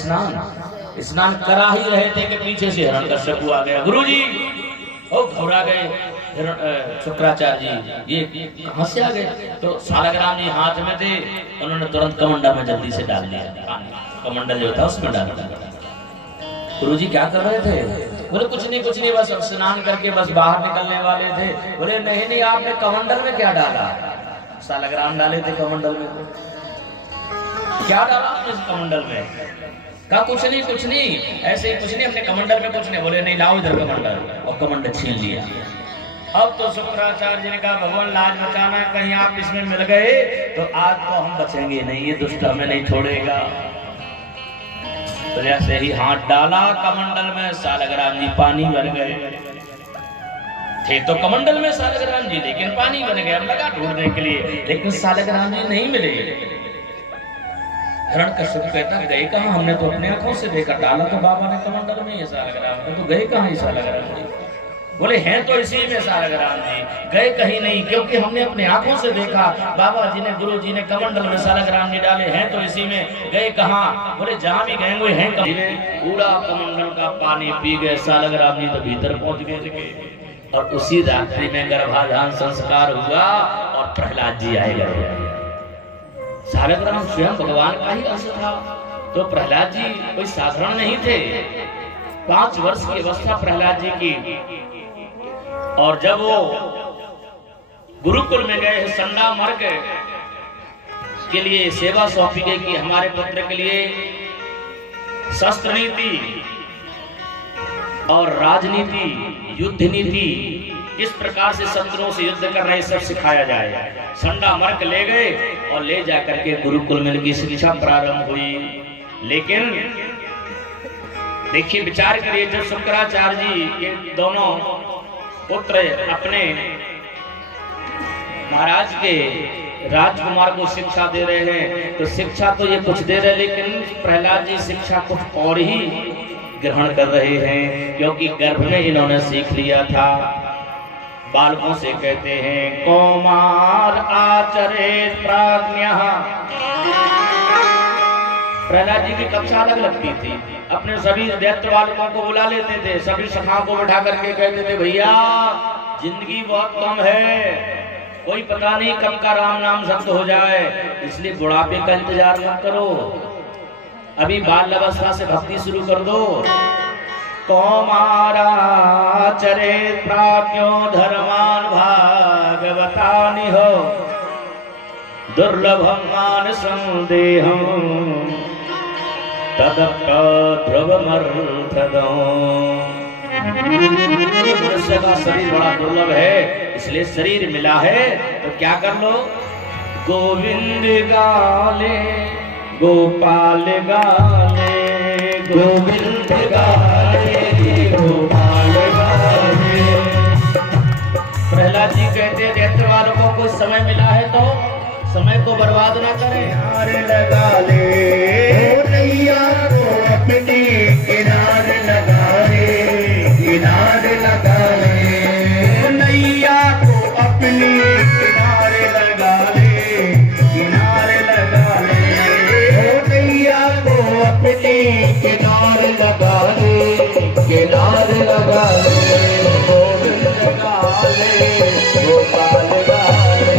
स्नान करा ही रहे थे कि पीछे से हिरण्यकश्यप आ गया। गुरुजी ओ घबरा गए शुक्राचार्य जी, ये कहां से आ गए? तो सालग्राम जी हाथ में थे, उन्होंने तुरंत कमंडल में जल्दी से डाल दिया। कमंडल जो था उसमें डाल दिया। गुरुजी क्या कर रहे थे? बोले कुछ नहीं बस स्नान करके बस बाहर निकलने वाले थे। बोले नहीं आपने कमंडल में क्या डाला? सालग्राम डाले थे कमंडल में। क्या डाला आपने इस कमंडल में? कहा कुछ नहीं ऐसे ही कुछ नहीं, अपने कमंडल में कुछ नहीं। बोले नहीं लाओ इधर कमंडल, और कमंडल छीन लिया। अब तो शुक्राचार्य जी ने कहा भगवान लाज बचाना है, कहीं आप इसमें मिल गए तो आज तो हम बचेंगे नहीं, ये दुष्ट हमें नहीं छोड़ेगा। तो जैसे ही हाथ डाला कमंडल में, सालग्राम जी पानी बन गए थे। तो कमंडल में सालग्राम जी, लेकिन पानी बन गए। हम लगा ढूंढने के लिए, लेकिन सालग्राम जी नहीं मिले। हिरण्यकश्यप कहता गए कहाँ? हमने तो अपने आंखों से देखा, डाला तो बाबा ने कमंडल में ये सालग्राम, तो गए कहाँ ये सालग्राम जी? बोले हैं तो इसी में सालग्राम जी, गए कहीं नहीं, क्योंकि हमने अपने आंखों से देखा बाबा जी ने, गुरु जी ने कमंडल में सालग्राम जी डाले हैं तो इसी में, गए कहाँ? बोले जहां भी गए हुए हैं पूरा कमंडल का पानी पी गए, सालग्राम जी तो भीतर पहुंच गए। और उसी रात्रि में गर्भाधान संस्कार हुआ और प्रहलाद जी आए गए। सालग्राम स्वयं भगवान का ही अंश था। तो प्रहलाद जी कोई साधारण नहीं थे। 5 वर्ष की अवस्था प्रहलाद जी की। और जब वो गुरुकुल में गए, संडा मार्ग के लिए सेवा सौंपी गई कि हमारे पुत्र के लिए शस्त्र नीति और राजनीति, युद्ध नीति, किस प्रकार से शत्रुओं से युद्ध कर रहे सब सिखाया जाए। संडा मार्ग ले गए और ले जाकर के गुरुकुल में उनकी शिक्षा प्रारंभ हुई। लेकिन देखिए विचार करिए, जब शुक्राचार्य जी ये दोनों पुत्र अपने महाराज के राजकुमार को शिक्षा दे रहे हैं, तो शिक्षा तो ये कुछ दे रहे, लेकिन प्रहलाद जी शिक्षा कुछ और ही ग्रहण कर रहे हैं, क्योंकि गर्भ में इन्होंने सीख लिया था। बालकों से कहते हैं कौमार आचरेत प्राज्ञः। प्रहलाद जी की कक्षा अलग लगती थी। अपने सभी दैत्य बालकों को बुला लेते थे, सभी सखाओं को बैठा करके कहते थे भैया जिंदगी बहुत कम है, कोई पता नहीं कब का राम नाम शब्द हो जाए, इसलिए बुढ़ापे का इंतजार मत करो, अभी बाल अवस्था से भक्ति शुरू कर दो। कौमारा चरे प्राप्यो धर्मान भागवतानि हो। दुर्लभम मानसं देहं तदप्य ध्रुवमर्थदम्। मनुष्य का शरीर बड़ा दुर्लभ है, इसलिए शरीर मिला है तो क्या कर लो, गोविंद गाले गोपाल गाले, गोविंद गाले गोपाल गाले। प्रहलाद जी कहते हैं दैत्य वालों को कुछ समय मिला है तो समय को बर्बाद ना करें। किनारे लगा ले नैया को अपनी, किनारे लगा ले, किनारे लगा ले नैया को अपनी, किनारे लगा ले, किनारे लगा ले नैया को अपनी, किनारे लगा ले, किनारे लगा ले। गोविंद गाले गोपाल गाले,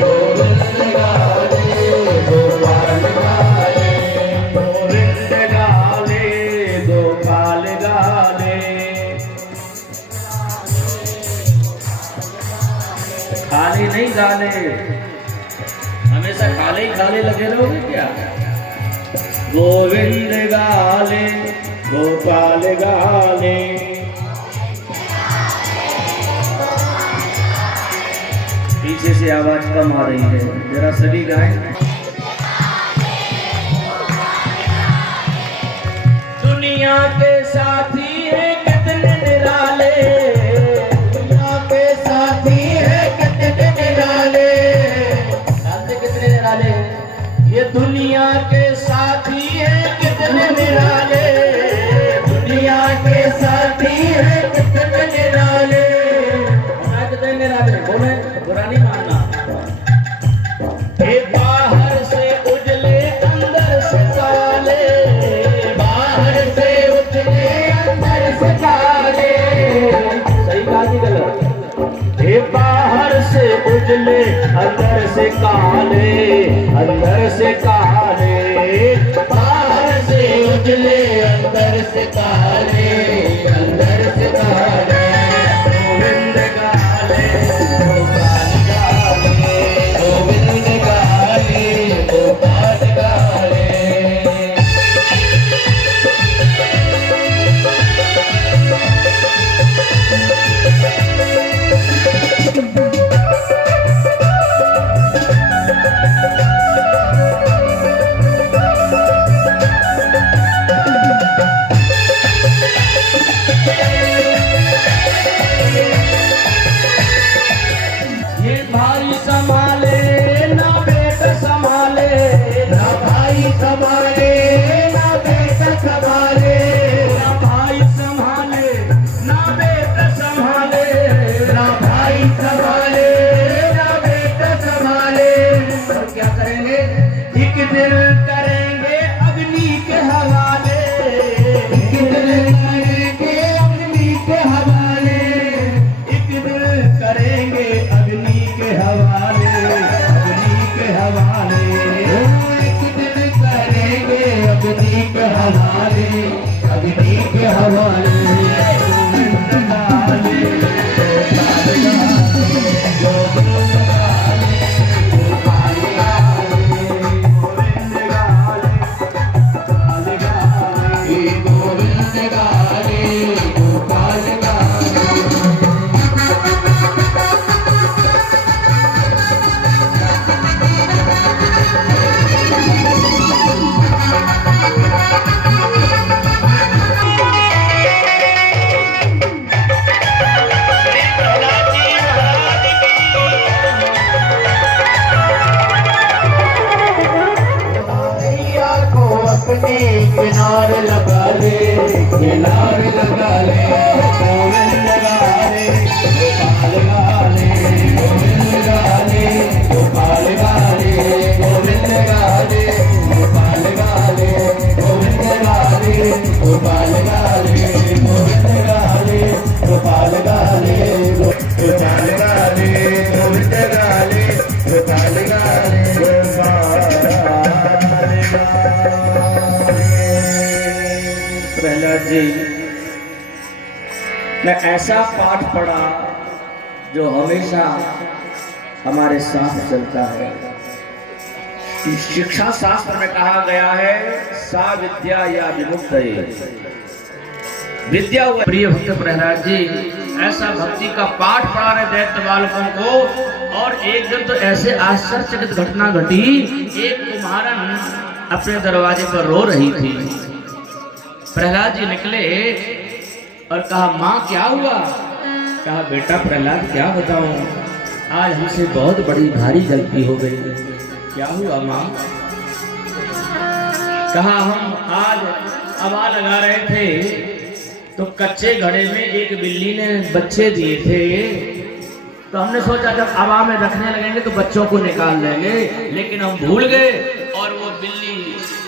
गोविंद गाले गोपाल गाले, गोविंद गाले गोपाल गाले। खाली नहीं गाले, हमेशा खाली ही खाली लगे रहोगे क्या। गोविंद गाले गोपाल गाले। पीछे से आवाज कम आ रही है, जरा सभी गाएं। दुनिया के साथी हैं कितने निराले, दुनिया के साथी हैं कितने निराले, जानते कितने निराले, ये दुनिया के साथी हैं कितने निराले, दुनिया के साथी हैं कितने निराले। कितने निराले बोले, बुरा नहीं मानना। बाहर से उजले अंदर से काले, बाहर से उजले अंदर से काले, सही कहा कि गलत। बाहर से उजले अंदर से काले, अंदर से काले, बाहर से उजले अंदर से काले, अंदर से काले। गोविंद गाले गोपाल गाले, गोविंद गाले गोपाल गाले। ये भाई संभाले ना बेटा संभाले, ना भाई संभाले ना बेटा संभाले, ना भाई संभाले ना बेटा संभाले, ना भाई संभाले ना बेटा संभाले। और क्या करेंगे, एक दिन करेंगे अग्नि के हवाले, एक दिन करेंगे अग्नि के हवाले, एक दिन करेंगे अग्नि के हवाले, अग्नि के हवाले। एक दिन करेंगे अग्नि के हवाले, अग्नि के हवाले। गोविंद गाले गोपाल गाले, गोविंद गाले गोपाल गाले, गोविंद गाले गोपाल गाले, गोविंद गाले गोपाल गाले। नैया को अपनी, किनारे लगा ले, किनारे लगा ले। गोविंद गाले गोपाल गाले, गोविंद गाले गोपाल गाले, गोविंद गाले गोपाल गाले, गोविंद गाले गोपाल गाले, गोविंद गाले गोपाल गाले, गोपाल गाले गोविंद गाले गोपाल गाले, प्रहलाद जी, मैं ऐसा पाठ पढ़ा जो हमेशा हमारे साथ चलता है। शिक्षा शास्त्र में कहा गया है सा विद्या या विमुक्तये। विद्या हुआ प्रिय भक्त प्रहलाद जी ऐसा भक्ति का पाठ पढ़ा रहे दैत्य बालकों को। और एक दिन तो ऐसे आश्चर्यचकित घटना घटी, एक कुम्हारन अपने दरवाजे पर रो रही थी। प्रहलाद जी निकले और कहा माँ क्या हुआ? कहा बेटा प्रहलाद क्या बताऊं, आज हमसे बहुत बड़ी भारी गलती हो गई। क्या हुआ माँ? कहा हम आज हवा लगा रहे थे तो कच्चे घड़े में एक बिल्ली ने बच्चे दिए थे, तो हमने सोचा जब हवा में रखने लगेंगे तो बच्चों को निकाल लेंगे, लेकिन हम भूल गए और वो बिल्ली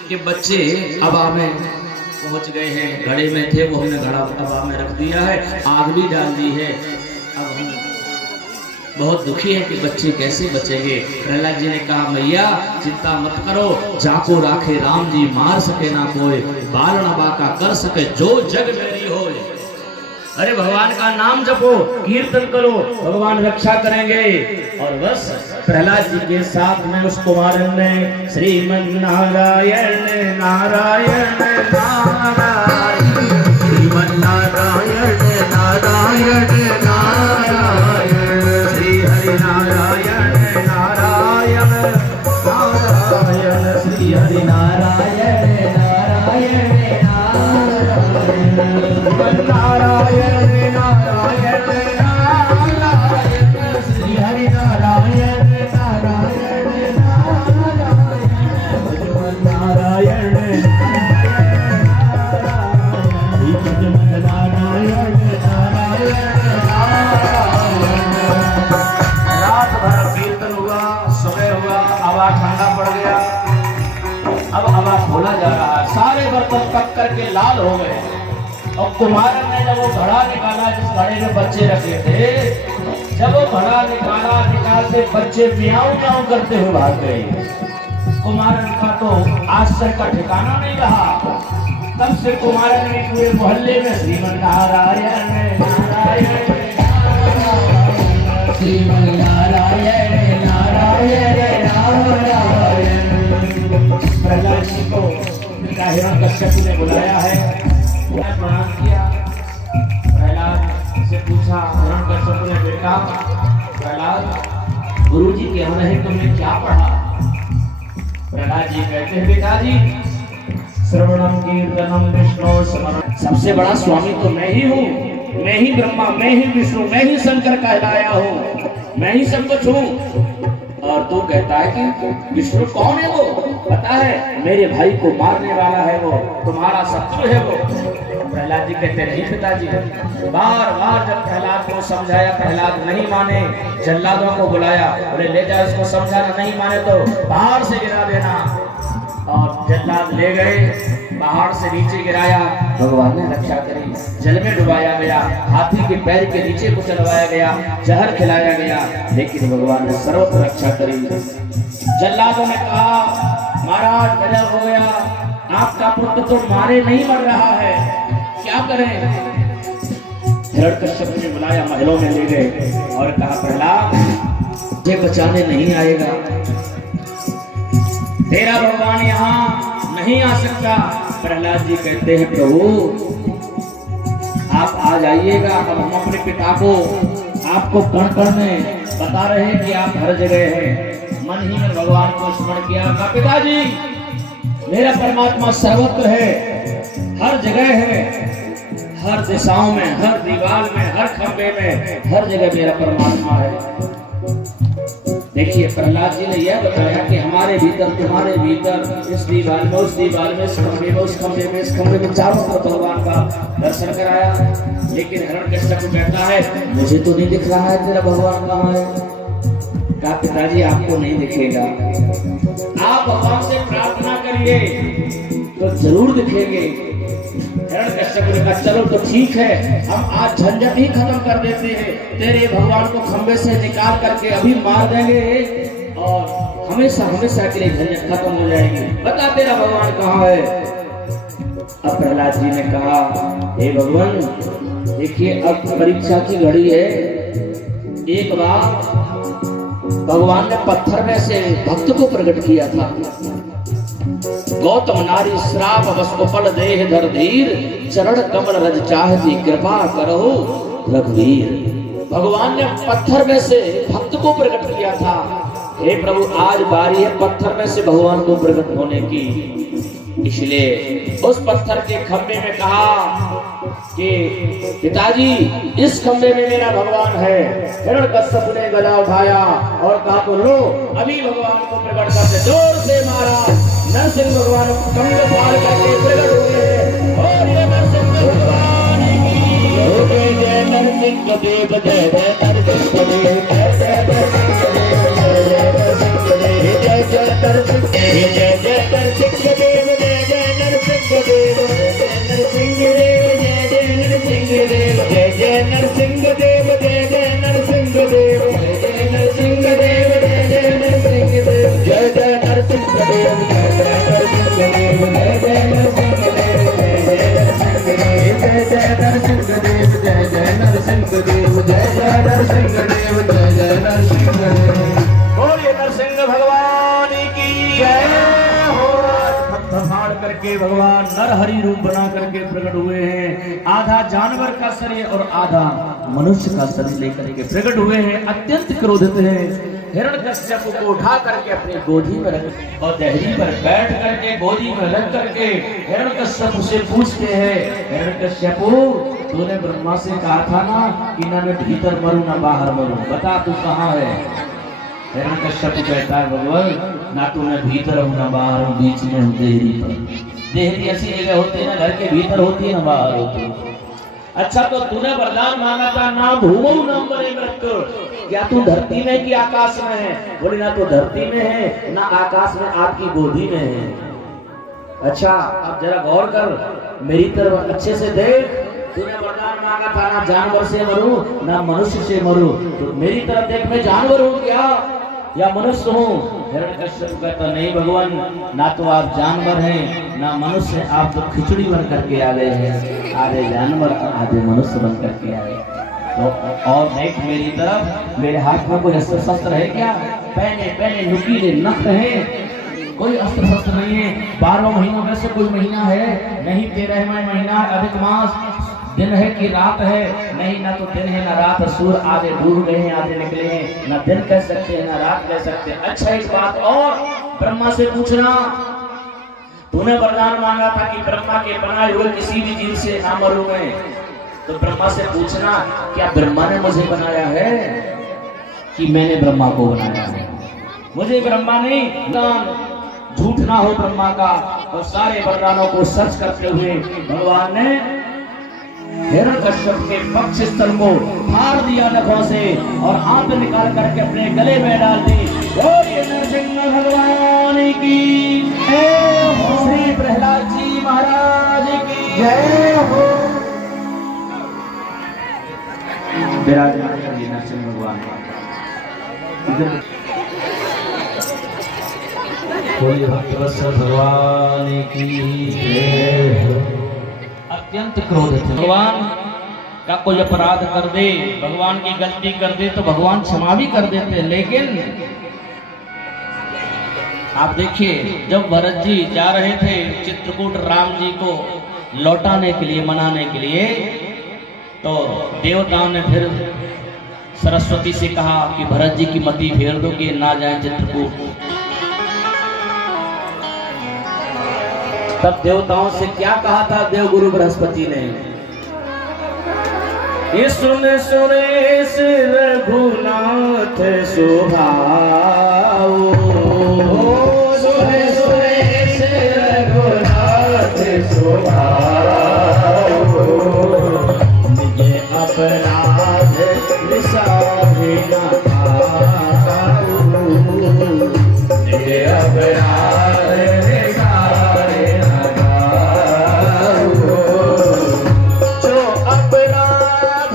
के बच्चे हवा में पहुंच गए हैं। घड़े में थे वो हमने घड़ा हवा में रख दिया है, आग भी डाल दी है। अब हम बहुत दुखी है कि बच्चे कैसे बचेंगे। प्रहलाद जी ने कहा मैया चिंता मत करो, जाको राखे राम जी मार सके ना कोई, बाल न बाका कर सके जो जग मेरी हो। अरे भगवान का नाम जपो, कीर्तन करो, भगवान रक्षा करेंगे। और बस प्रहलाद जी के साथ में उस कुमारन ने श्रीमन नारायण नारायण नारायण श्रीमन नारायण नारायण नारायण श्री हरि नारायण नारायण नारायण श्री हरि नारायण नारायण नारायण नारायण नारायण श्री हरि नारायण नारायण नारायण ठंडा पड़ गया। अब हवा खोला जा रहा है, सारे बर्तन पक करके लाल हो गए। और कुमारन ने जब वो घड़ा निकाला जिस घड़े में बच्चे रखे थे, जब वो घड़ा निकालते बच्चे म्याऊं म्याऊं करते हुए भाग गए। कुमारन का तो आश्चर्य का ठिकाना नहीं रहा। तब से कुमारन ने पूरे मोहल्ले में श्रीमन नारायण नारायण श्रीमन नारायण नारायण नारायण। प्रहलाद जी को हिरण्यकश्यप ने बुलाया है, प्रणाम किया। प्रहलाद से पूछा हिरण्यकश्यप ने बेटा प्रहलाद गुरुजी के यहाँ रहे तुमने क्या पढ़ा? प्रहलाद जी कहते हैं बेटा जी श्रवणम कीर्तनम विष्णु स्मरण, सबसे बड़ा स्वामी तो मैं ही हूँ, मैं ही ब्रह्मा, मैं ही विष्णु, मैं ही शंकर कहलाया हूँ, मैं ही सब कुछ हूँ। और तू कहता है कि विष्णु कौन है? वो पता है मेरे भाई को मारने वाला है, वो तुम्हारा शत्रु है वो। प्रहलाद जी कहते नहीं पिताजी। बार बार जब प्रहलाद को समझाया प्रहलाद नहीं माने, जल्लादों को बुलाया, बोले ले जाओ इसको समझाना, नहीं माने तो बाहर से गिरा देना। और जल्लाद ले गए, पहाड़ से नीचे गिराया, भगवान ने रक्षा करी। जल में डुबाया गया, हाथी के पैर के नीचे को चलवाया गया, जहर खिलाया गया, लेकिन भगवान ने सर्वत्र रक्षा करी। जल्लादों ने कहा महाराज गजब हो गया, आपका पुत्र तो मारे नहीं मर रहा है, क्या करें? हिरण्यकश्यप ने बुलाया, महलों में ले गए और कहा प्रहलाद ये बचाने नहीं आएगा, तेरा भगवान यहाँ नहीं आ सकता। प्रहलाद जी कहते हैं प्रभु आप आ जाइएगा। अब हम अपने पिता को आपको कण कण में बता रहे हैं कि आप हर जगह हैं। मन ही में भगवान को स्मरण किया, कहा पिताजी मेरा परमात्मा सर्वत्र है, हर जगह है, हर दिशाओं में, हर दीवार में, हर खंबे में, हर जगह मेरा परमात्मा है। देखिए प्रहलाद जी ने यह बताया कि हमारे भीतर, तुम्हारे भीतर, इस दीवार में, उस दीवार में, इस खंबे में, उस खंबे में, इस खंबे में, चारों तरफ भगवान का दर्शन कराया। लेकिन हिरण्यकश्यप कहता है मुझे तो नहीं दिख रहा है तेरा भगवान कहाँ है। कहा पिताजी आपको नहीं दिखेगा, आप भगवान से प्रार्थना करिए तो जरूर दिखेंगे। हिरण्यकश्यप ने कहा चलो तो ठीक है, हम आज झंझट ही खत्म कर देते हैं, तेरे भगवान को खंबे से निकाल करके अभी मार देंगे और हमेशा हमेशा के लिए झंझट खत्म हो जाएगी, बता तेरा भगवान कहाँ है। अब प्रहलाद जी ने कहा हे भगवान देखिए अब परीक्षा की घड़ी है, एक बार भगवान ने पत्थर में से भक्त को प्रकट किया था। गौतम नारी श्राप बस उपल देह धर धीर, चरण कमल रज चाहती कृपा करो रघुवीर। भगवान ने पत्थर में से भक्त को प्रकट किया था। हे प्रभु, आज बारी है पत्थर में से भगवान को प्रकट होने की। इसलिए उस पत्थर के खंबे में कहा कि पिताजी, इस खंबे में मेरा भगवान है। हिरण्यकश्यप ने गदा उठाया और कहा तो लो, अभी भगवान को प्रकट करते। जोर से मारा, नरसिंह भगवान खंबे पार करके प्रकट हुए हैं। और ये नरसिंह भगवान की जय, नरसिंह देव जय, नरसिंह देव जय, जय नरसिंह देव जय, जय नरसिंह देव जय, जय नरसिंह देव जय, जय नरसिंह देव जय, जय नरसिंह देव जय, जय नरसिंह देव जय, जय नरसिंह देव जय, जय नरसिंह देव जय, जय नरसिंह देव जय, जय नरसिंह देव जय, जय नरसिंह देव जय, जय नरसिंह देव जय, जय नरसिंह देव जय, जय नरसिंह देव। बोलिए नरसिंह भगवान की जय हो। फाड़ करके भगवान नरहरि रूप बना करके प्रकट हुए हैं। आधा जानवर का शरीर और आधा मनुष्य का शरीर लेकर के प्रकट हुए हैं। अत्यंत क्रोधित हैं। हिरण्यकश्यप को उठा करके अपनी गोदी में रख और देहरी पर बैठ करके गोदी में रख करके हिरण्यकश्यप से पूछते हैं, हिरण्यकश्यप, तूने ब्रह्मा से कहा था ना कि ना मैं भीतर मरूं ना बाहर मरूं, बता तू कहाँ है? हिरण्यकश्यप कहता है, भगवान, ना तो मैं भीतर हूँ ना बाहर हूँ, बीच में हूँ देहरी पर। देहरी ऐसी जगह होती है ना घर के भीतर होती है ना बाहर होती है। अच्छा, तो तूने वरदान मांगा था ना भूमौ न मरे मृत्यु, क्या तू धरती में कि आकाश में है? बोले ना तो धरती में है ना आकाश में, आपकी गोदी में है। अच्छा, अब जरा गौर कर, मेरी तरफ अच्छे से देख। तूने वरदान मांगा था ना जानवर से मरूं ना मनुष्य से मरूं, तो मेरी तरफ देख, मैं जानवर हूँ क्या या मनुष्य हूँ? हिरण्यकश्यप कहता, नहीं भगवान, ना तो आप जानवर हैं ना मनुष्य, आप तो खिचड़ी बन करके आ गए हैं, आधे जानवर आधे मनुष्य बन करके आए। तो और देख मेरी तरफ, मेरे हाथ में कोई अस्त्र शस्त्र है क्या? पहने नुकीले नख हैं, कोई अस्त्र शस्त्र नहीं है। 12 महीनों में से कोई महीना है नहीं, 13वां महीना अधिक मास, दिन है कि रात है? नहीं, ना तो दिन है ना रात, सूर्य आधे डूब गए हैं आधे निकले हैं, ना दिन कह सकते हैं ना रात कह सकते हैं। अच्छा, एक बात और ब्रह्मा से पूछना, तूने वरदान मांगा था कि ब्रह्मा के बनाए हुए किसी भी जीव से ना मरूं मैं, तो ब्रह्मा से पूछना, क्या ब्रह्मा ने मुझे बनाया है कि मैंने ब्रह्मा को बनाया है? मुझे ब्रह्मा नहीं, झूठ ना हो ब्रह्मा का। और सारे वरदानों को सच करते हुए भगवान ने हिरण्यकश्यप के पक्ष स्थल को फाड़ दिया नखों से और हाथ निकाल करके अपने गले में डाल दी। बोलिए नरसिंह भगवान की जय हो। श्री प्रहलाद जी महाराज की जय हो। विराजमान करिए नरसिंह भगवान। कोई भक्तवत्सल भगवान की जय हो। अत्यंत क्रोधित है। भगवान का कोई अपराध कर दे, भगवान की गलती कर दे तो भगवान क्षमा भी कर देते हैं, लेकिन आप देखिए, जब भरत जी जा रहे थे चित्रकूट राम जी को लौटाने के लिए, मनाने के लिए, तो देवताओं ने फिर सरस्वती से कहा कि भरत जी की मति फेर दो कि ना जाए चित्रकूट। तब देवताओं से क्या कहा था देवगुरु बृहस्पति ने? ये सुने रघुनाथ सुभाओ, सुने रघुनाथ सुभाओ, ये अपराध विसारे न खाओ, ये अपराध विसारे न खाओ, जो अपराध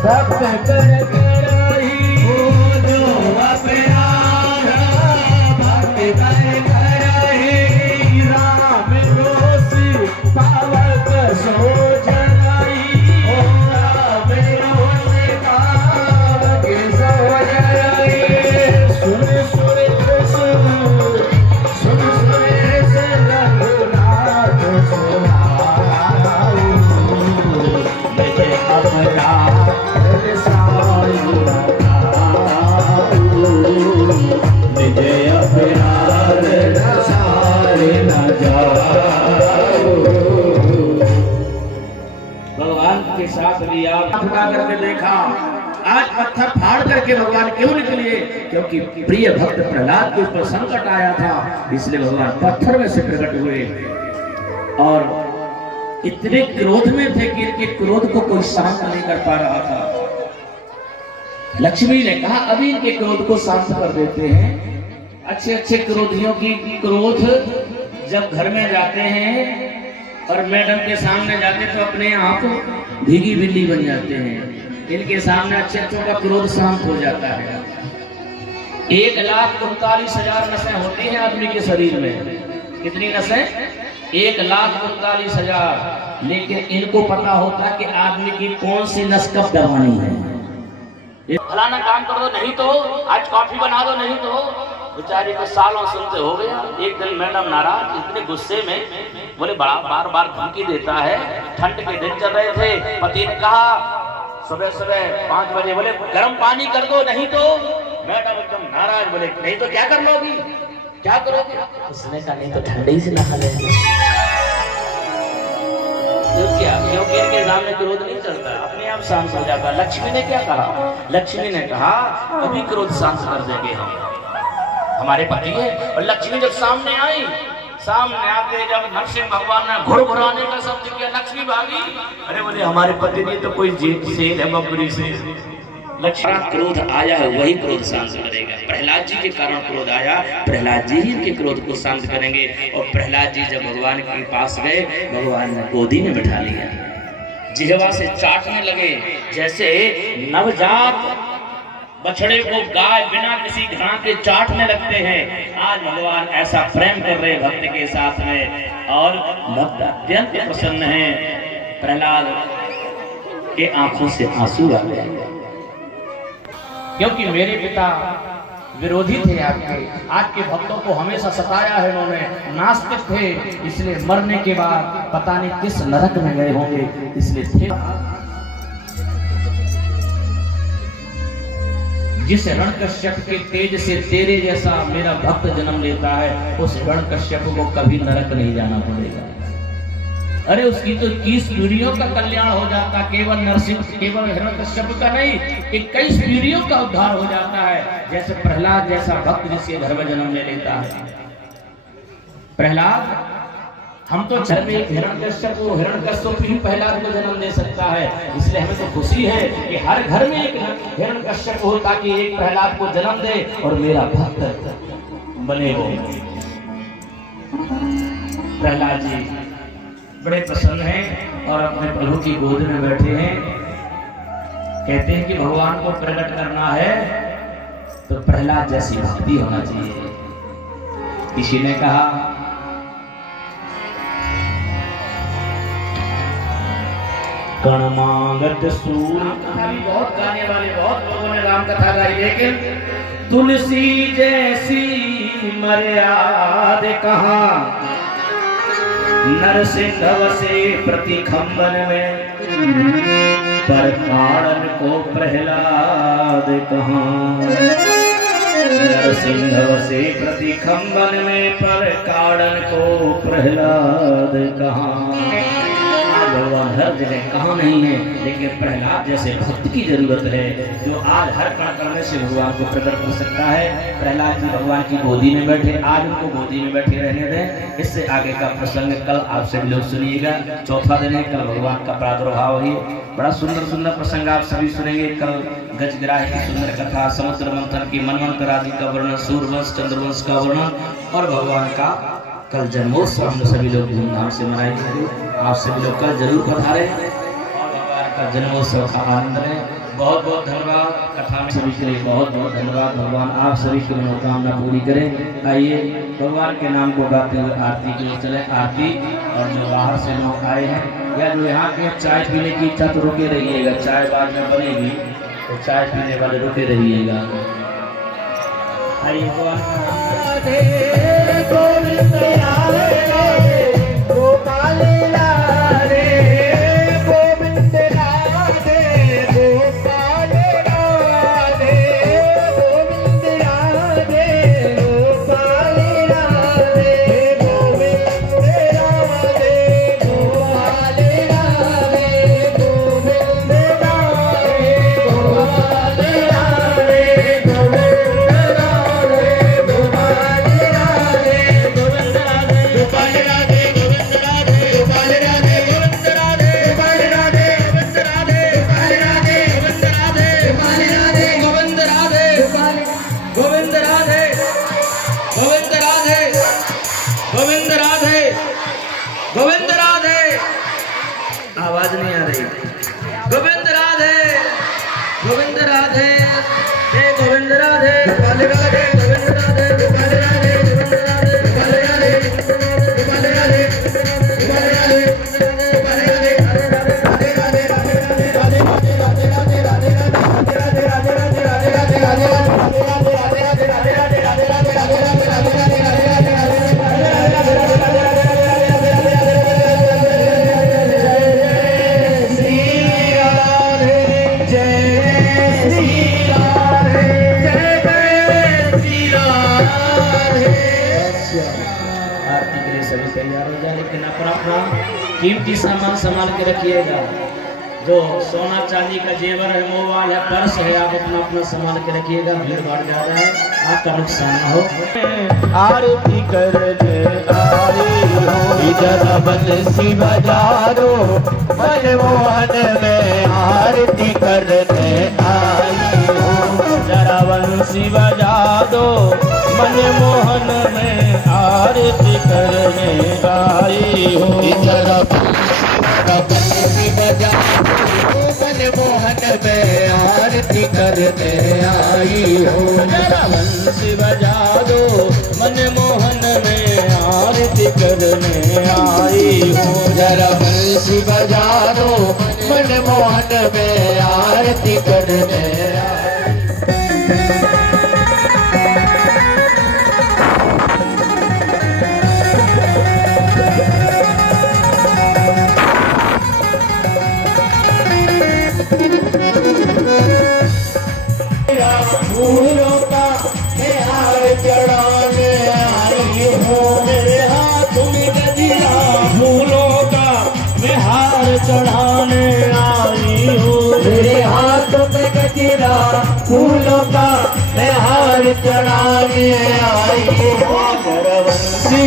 भक्त कर कराई, जो अपराध साथ लिया, उठा करके देखा, आज पत्थर फाड़ करके भगवान क्यों निकले? क्योंकि प्रिय भक्त प्रहलाद के ऊपर संकट आया था, इसलिए भगवान पत्थर में से प्रकट हुए और इतने क्रोध में थे कि इनके क्रोध को कोई शांत नहीं कर पा रहा था। लक्ष्मी ने कहा अभी इनके क्रोध को शांत कर देते हैं। अच्छे अच्छे क्रोधियों की क्रोध जब घर में जाते हैं और मैडम के सामने जाते तो अपने आप भीगी बिल्ली बन जाते हैं। इनके सामने अच्छे अच्छों का क्रोध शांत हो जाता है। 1,39,000 नसें होती हैं आदमी के शरीर में। कितनी नसें? 1,39,000। लेकिन इनको पता होता है कि आदमी की कौन सी नस कब दबानी है। फलाना काम कर दो, नहीं तो आज कॉफी बना दो, नहीं तो। बेचारी को सालों सुनते हो गया। एक दिन मैडम नाराज, इतने गुस्से में बोले, बड़ा बार बार धमकी देता है। ठंड के दिन चल रहे थे, पति ने कहा सुबह सुबह 5 बजे, बोले गर्म पानी कर दो, नहीं तो। मैडम एकदम नाराज, बोले नहीं तो क्या कर लोगी, क्या करोगे? उसने कहा नहीं तो ठंडे ही से नहा लेंगे। क्योंकि इनके सामने क्रोध नहीं चलता, अपने आप शांत हो जाता। लक्ष्मी ने क्या कहा? लक्ष्मी ने कहा अभी क्रोध शांत कर देंगे हम, हमारे पति है। और लक्ष्मी जब सामने आई, सामने आते जब नरसिंह भगवान ने घुरघुराने का शब्द किया, लक्ष्मी भागी। अरे बोले हमारे पति ने तो कोई शेर है, बबरी से। लक्ष्मी क्रोध आया है, वही क्रोध शांत करेगा। प्रहलाद जी के कारण क्रोध आया, प्रहलाद जी ही इनके क्रोध को शांत करेंगे। और प्रहलाद जी जब भगवान के पास गए, भगवान ने गोदी में बिठा लिया, जिह्वा से चाटने लगे जैसे नवजात बछड़े को गाय बिना किसी घाव के चाटने लगते हैं। आज भगवान ऐसा प्रेम कर रहे भक्त के साथ में और भक्त अत्यंत प्रसन्न है। प्रहलाद के आंखों से आंसू आ गए, क्योंकि मेरे पिता विरोधी थे आपके, आपके भक्तों को हमेशा सताया है उन्होंने, नास्तिक थे, इसलिए मरने के बाद पता नहीं किस नरक में गए होंगे, इसलिए थे। जिस हिरण्यकश्यप के तेज से तेरे जैसा मेरा भक्त जन्म लेता है, उस हिरण्यकश्यप को कभी नरक नहीं जाना पड़ेगा। अरे उसकी तो 21 पीढ़ियों का कल्याण हो जाता, केवल नरसिंह, केवल हिरण्यकश्यप का नहीं, 21 पीढ़ियों का उद्धार हो जाता है। जैसे प्रहलाद जैसा भक्त जिसके घर में जन्म ले लेता है। प्रहलाद, हम तो घर में एक हिरण्यकश्यप ही प्रहलाद को जन्म दे सकता है, इसलिए हमें तो खुशी है कि हर घर में एक हिरण्यकश्यप हो, ताकि एक प्रहलाद को जन्म दे और मेरा भक्त बने हो। प्रहलाद जी बड़े प्रसन्न हैं और अपने प्रभु की गोद में बैठे हैं। कहते हैं कि भगवान को प्रकट करना है तो प्रहलाद जैसी भक्ति होना चाहिए। किसी ने कहा कण मांगत सूर, बहुत गाने वाले बहुत लोगों ने राम कथा गाई, लेकिन तुलसी जैसी मर्याद कहाँ नरसिंह से प्रतिखंबन में, पर कारण को प्रहलाद कहाँ। नरसिंह से प्रतिखंबन में, पर कारण को प्रहलाद कहाँ। भगवान हर जगह कहाँ नहीं है, लेकिन प्रहलाद जैसे भक्त की जरूरत है जो आज हर कण कण में से भगवान को प्रकट कर सकता है। प्रहलाद जी भगवान की गोदी में बैठे, आज उनको गोदी में बैठे रहने दें। इससे आगे का प्रसंग कल आप सभी लोग सुनिएगा। चौथा दिन है, कल भगवान का प्रादुर्भाव है। बड़ा सुंदर सुंदर प्रसंग आप सभी सुनेंगे। कल गजग्राह की सुंदर कथा, समुद्र मंथन की, मनवंतर आदि का वर्णन, सूर्यवंश चंद्रवंश का वर्णन और भगवान का कल जन्मोत्सव हम सभी लोग धूमधाम से मनाएंगे। आप सभी लोग कल जरूर पधारे और भगवान का जन्मोत्सव का आनंद लें। बहुत बहुत धन्यवाद। कथा में सभी के लिए बहुत बहुत धन्यवाद। भगवान आप सभी की मनोकामना पूरी करें। आइए भगवान के नाम को गाते हुए आरती की ओर चले। आरती, और जो बाहर से लोग आए हैं या जो यहाँ के चाय पीने की इच्छा, तो रुके रहिएगा, चाय बाद में बनेगी तो चाय पीने वाले रुके रहिएगा। आइए गोविंद राधे, आवाज नहीं आ रही। गोविंद राधे, गोविंद राधे, हे गोविंद राधे, गोपाल राधे, गोविंद राधे, गोपाल राधे, गोविंद राधे, गोपाल राधे, गोपाल राधे, गोपाल राधे, गोपाल राधे, राधे राधे, राधे राधे, राधे राधे, राधे राधे, राधे राधे, राधे राधे, राधे राधे, राधे राधे, राधे राधे, राधे राधे, राधे राधे, राधे राधे, आरती के लिए सभी तैयार हो जाए, लेकिन अपना अपना कीमती सामान संभाल के रखिएगा। जो सोना चांदी का जेवर है, मोबाइल है, पर्स है, आप अपना अपना संभाल के रखिएगा। भीड़ भाड़ ज्यादा है, आपका नुकसान न हो। आरती करने आई हो, इधर बंसी बजा दो, मनमोहन में आरती करने आई हो। जरा बंसी बजा दो, मनमोहन में आरती करने आई हो। इधर बंसी बजा दो, मनमोहन में आरती करने आई हो। जरा बंसी बजा दो, मनमोहन में आरती करने आई हो। जरा बंसी बजा दो, मनमोहन में आरती करने आई। फूलों का मैं हार चढ़ाने आई हूँ, मेरे हाथ में गजरा। फूलों का मैं हार चढ़ाने आई हूँ, मेरे हाथ में गजरा। फूलों का मैं हार चढ़ाने आई हूँ। जरवंशी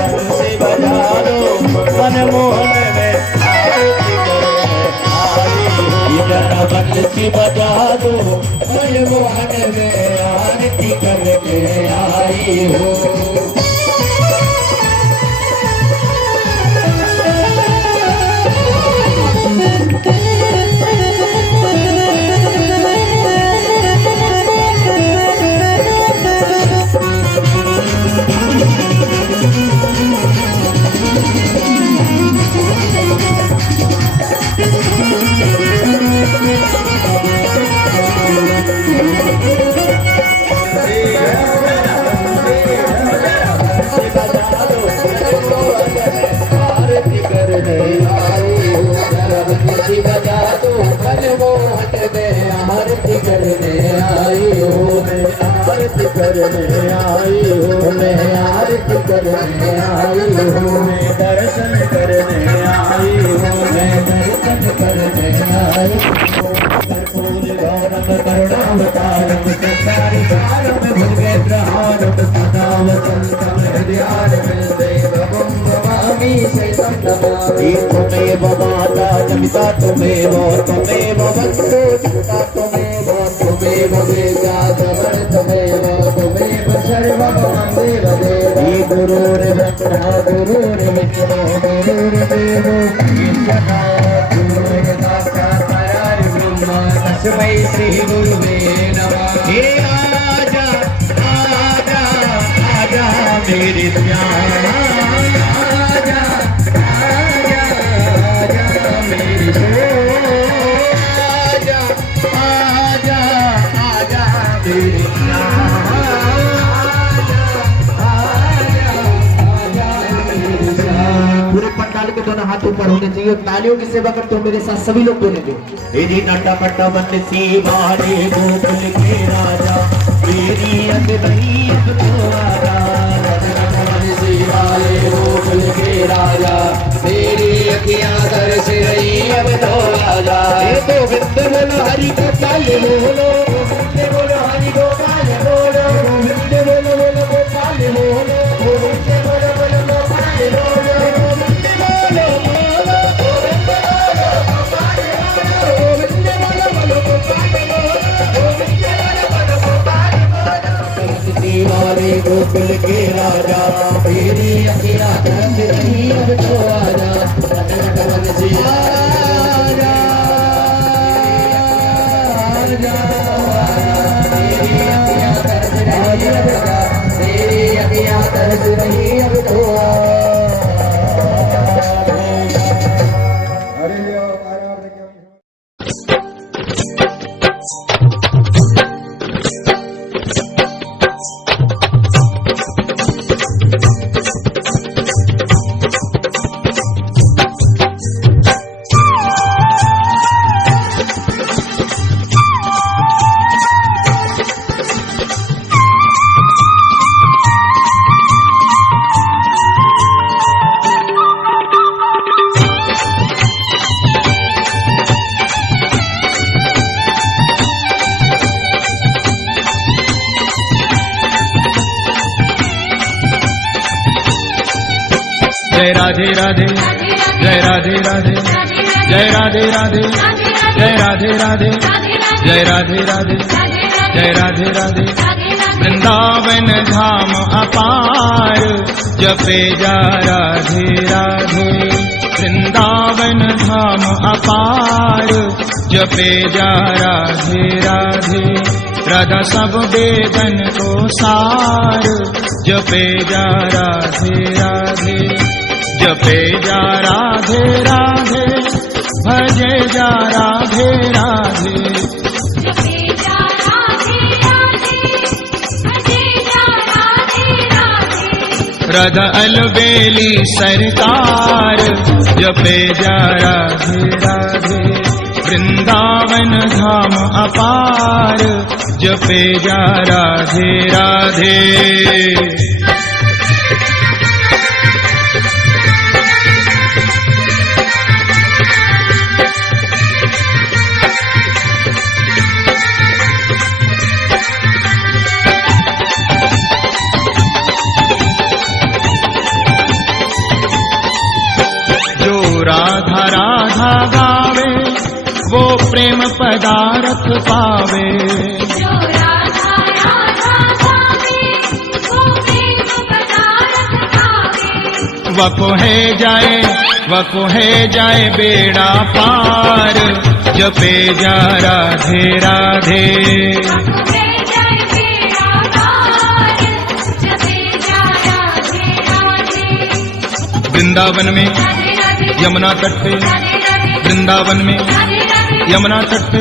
जरवंशी बजा दो, मनमोहन में आरती करने आई हूँ। जरा बंसी बजा दो, मनमोहन में आरती करने आई हूँ। करने आई हूँ, मैं आरती करने आई हूँ, मैं दर्शन करने आई हूँ, मैं दर्शन करने आई हूँ। कर्पूर गौरम करुणावतारम संसारिकारम भुजगेन्द्रहारम सदा वसन्तं हृदयारविन्दे देवं भवामि शैतं नमामि। त्वमेव माता च पिता त्वमेव, त्वमेव बन्धुः पिता त्वमेव, त्वमेव वेदा त्वमेव, त्वमेव सर्वं मम देवदेव। गुरुर्ब्रह्मा गुरुर्विष्णु गुरुर्देवो महेश्वरः, गुरुर्साक्षात् परब्रह्म तस्मै श्री गुरुवे नमः। हे आजा आजा आजा मेरे प्यार, आजा आजा आजा मेरे आजा आजा आजा मेरे पूरे पंडाल के दोनों हाथ ऊपर होने चाहिए। तालियों की सेवा करते हो मेरे साथ सभी लोग बोले थे। तेरी नटा पट्टा बंसी मारे गोकुल के राजा, तेरी अगबई अब तो आजा। बंसी वाले गोकुल के राजा, तेरी अखियां दर्श रही अब तो आजा। गोविंद बोलो हरि गोपाल बोलो, गोविंद बोलो हरि गोपाल बोलो, गोविंद बोलो बोलो गोपाल बोलो, गोविंद बोलो बोलो गोपाल बोलो। वाले गोकुल अखियाँ तरस रही अब तो आजा पतन कवन सी आजा आजा तेरी अखियाँ तरस रही अब तो तेरी अखियाँ तरस रही अब तो जय राधे राधे जय राधे राधे जय राधे राधे जय राधे राधे जय राधे राधे जय राधे राधे वृंदावन धाम अपार जपे जा राधे राधे वृंदावन धाम अपार जपे जा राधे राधे राधा सब वेदन को सार जपे जा राधे राधे जपे जा राधे राधे भजे जा राधे राधे जपे जा राधे राधे भजे जा राधे राधे राधा अलबेली सरकार जपे जा राधे राधे वृंदावन धाम अपार जपे जा राधे राधे राधा राधा गावे वो प्रेम पदारथ पावे जो राधा राधा गावे वो प्रेम पदारथ पावे वको है जाए बेड़ा पार जपे जा राधे राधे जपे जाए बेड़ा पार जपे जा राधे राधे वृंदावन में यमुना तट पे वृंदावन में यमुना तट पे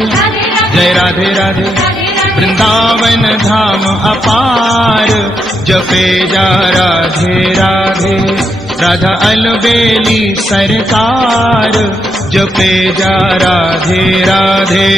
जय राधे राधे वृंदावन धाम अपार जपे जा राधे राधे राधा अलबेली सरकार जपे जा राधे राधे।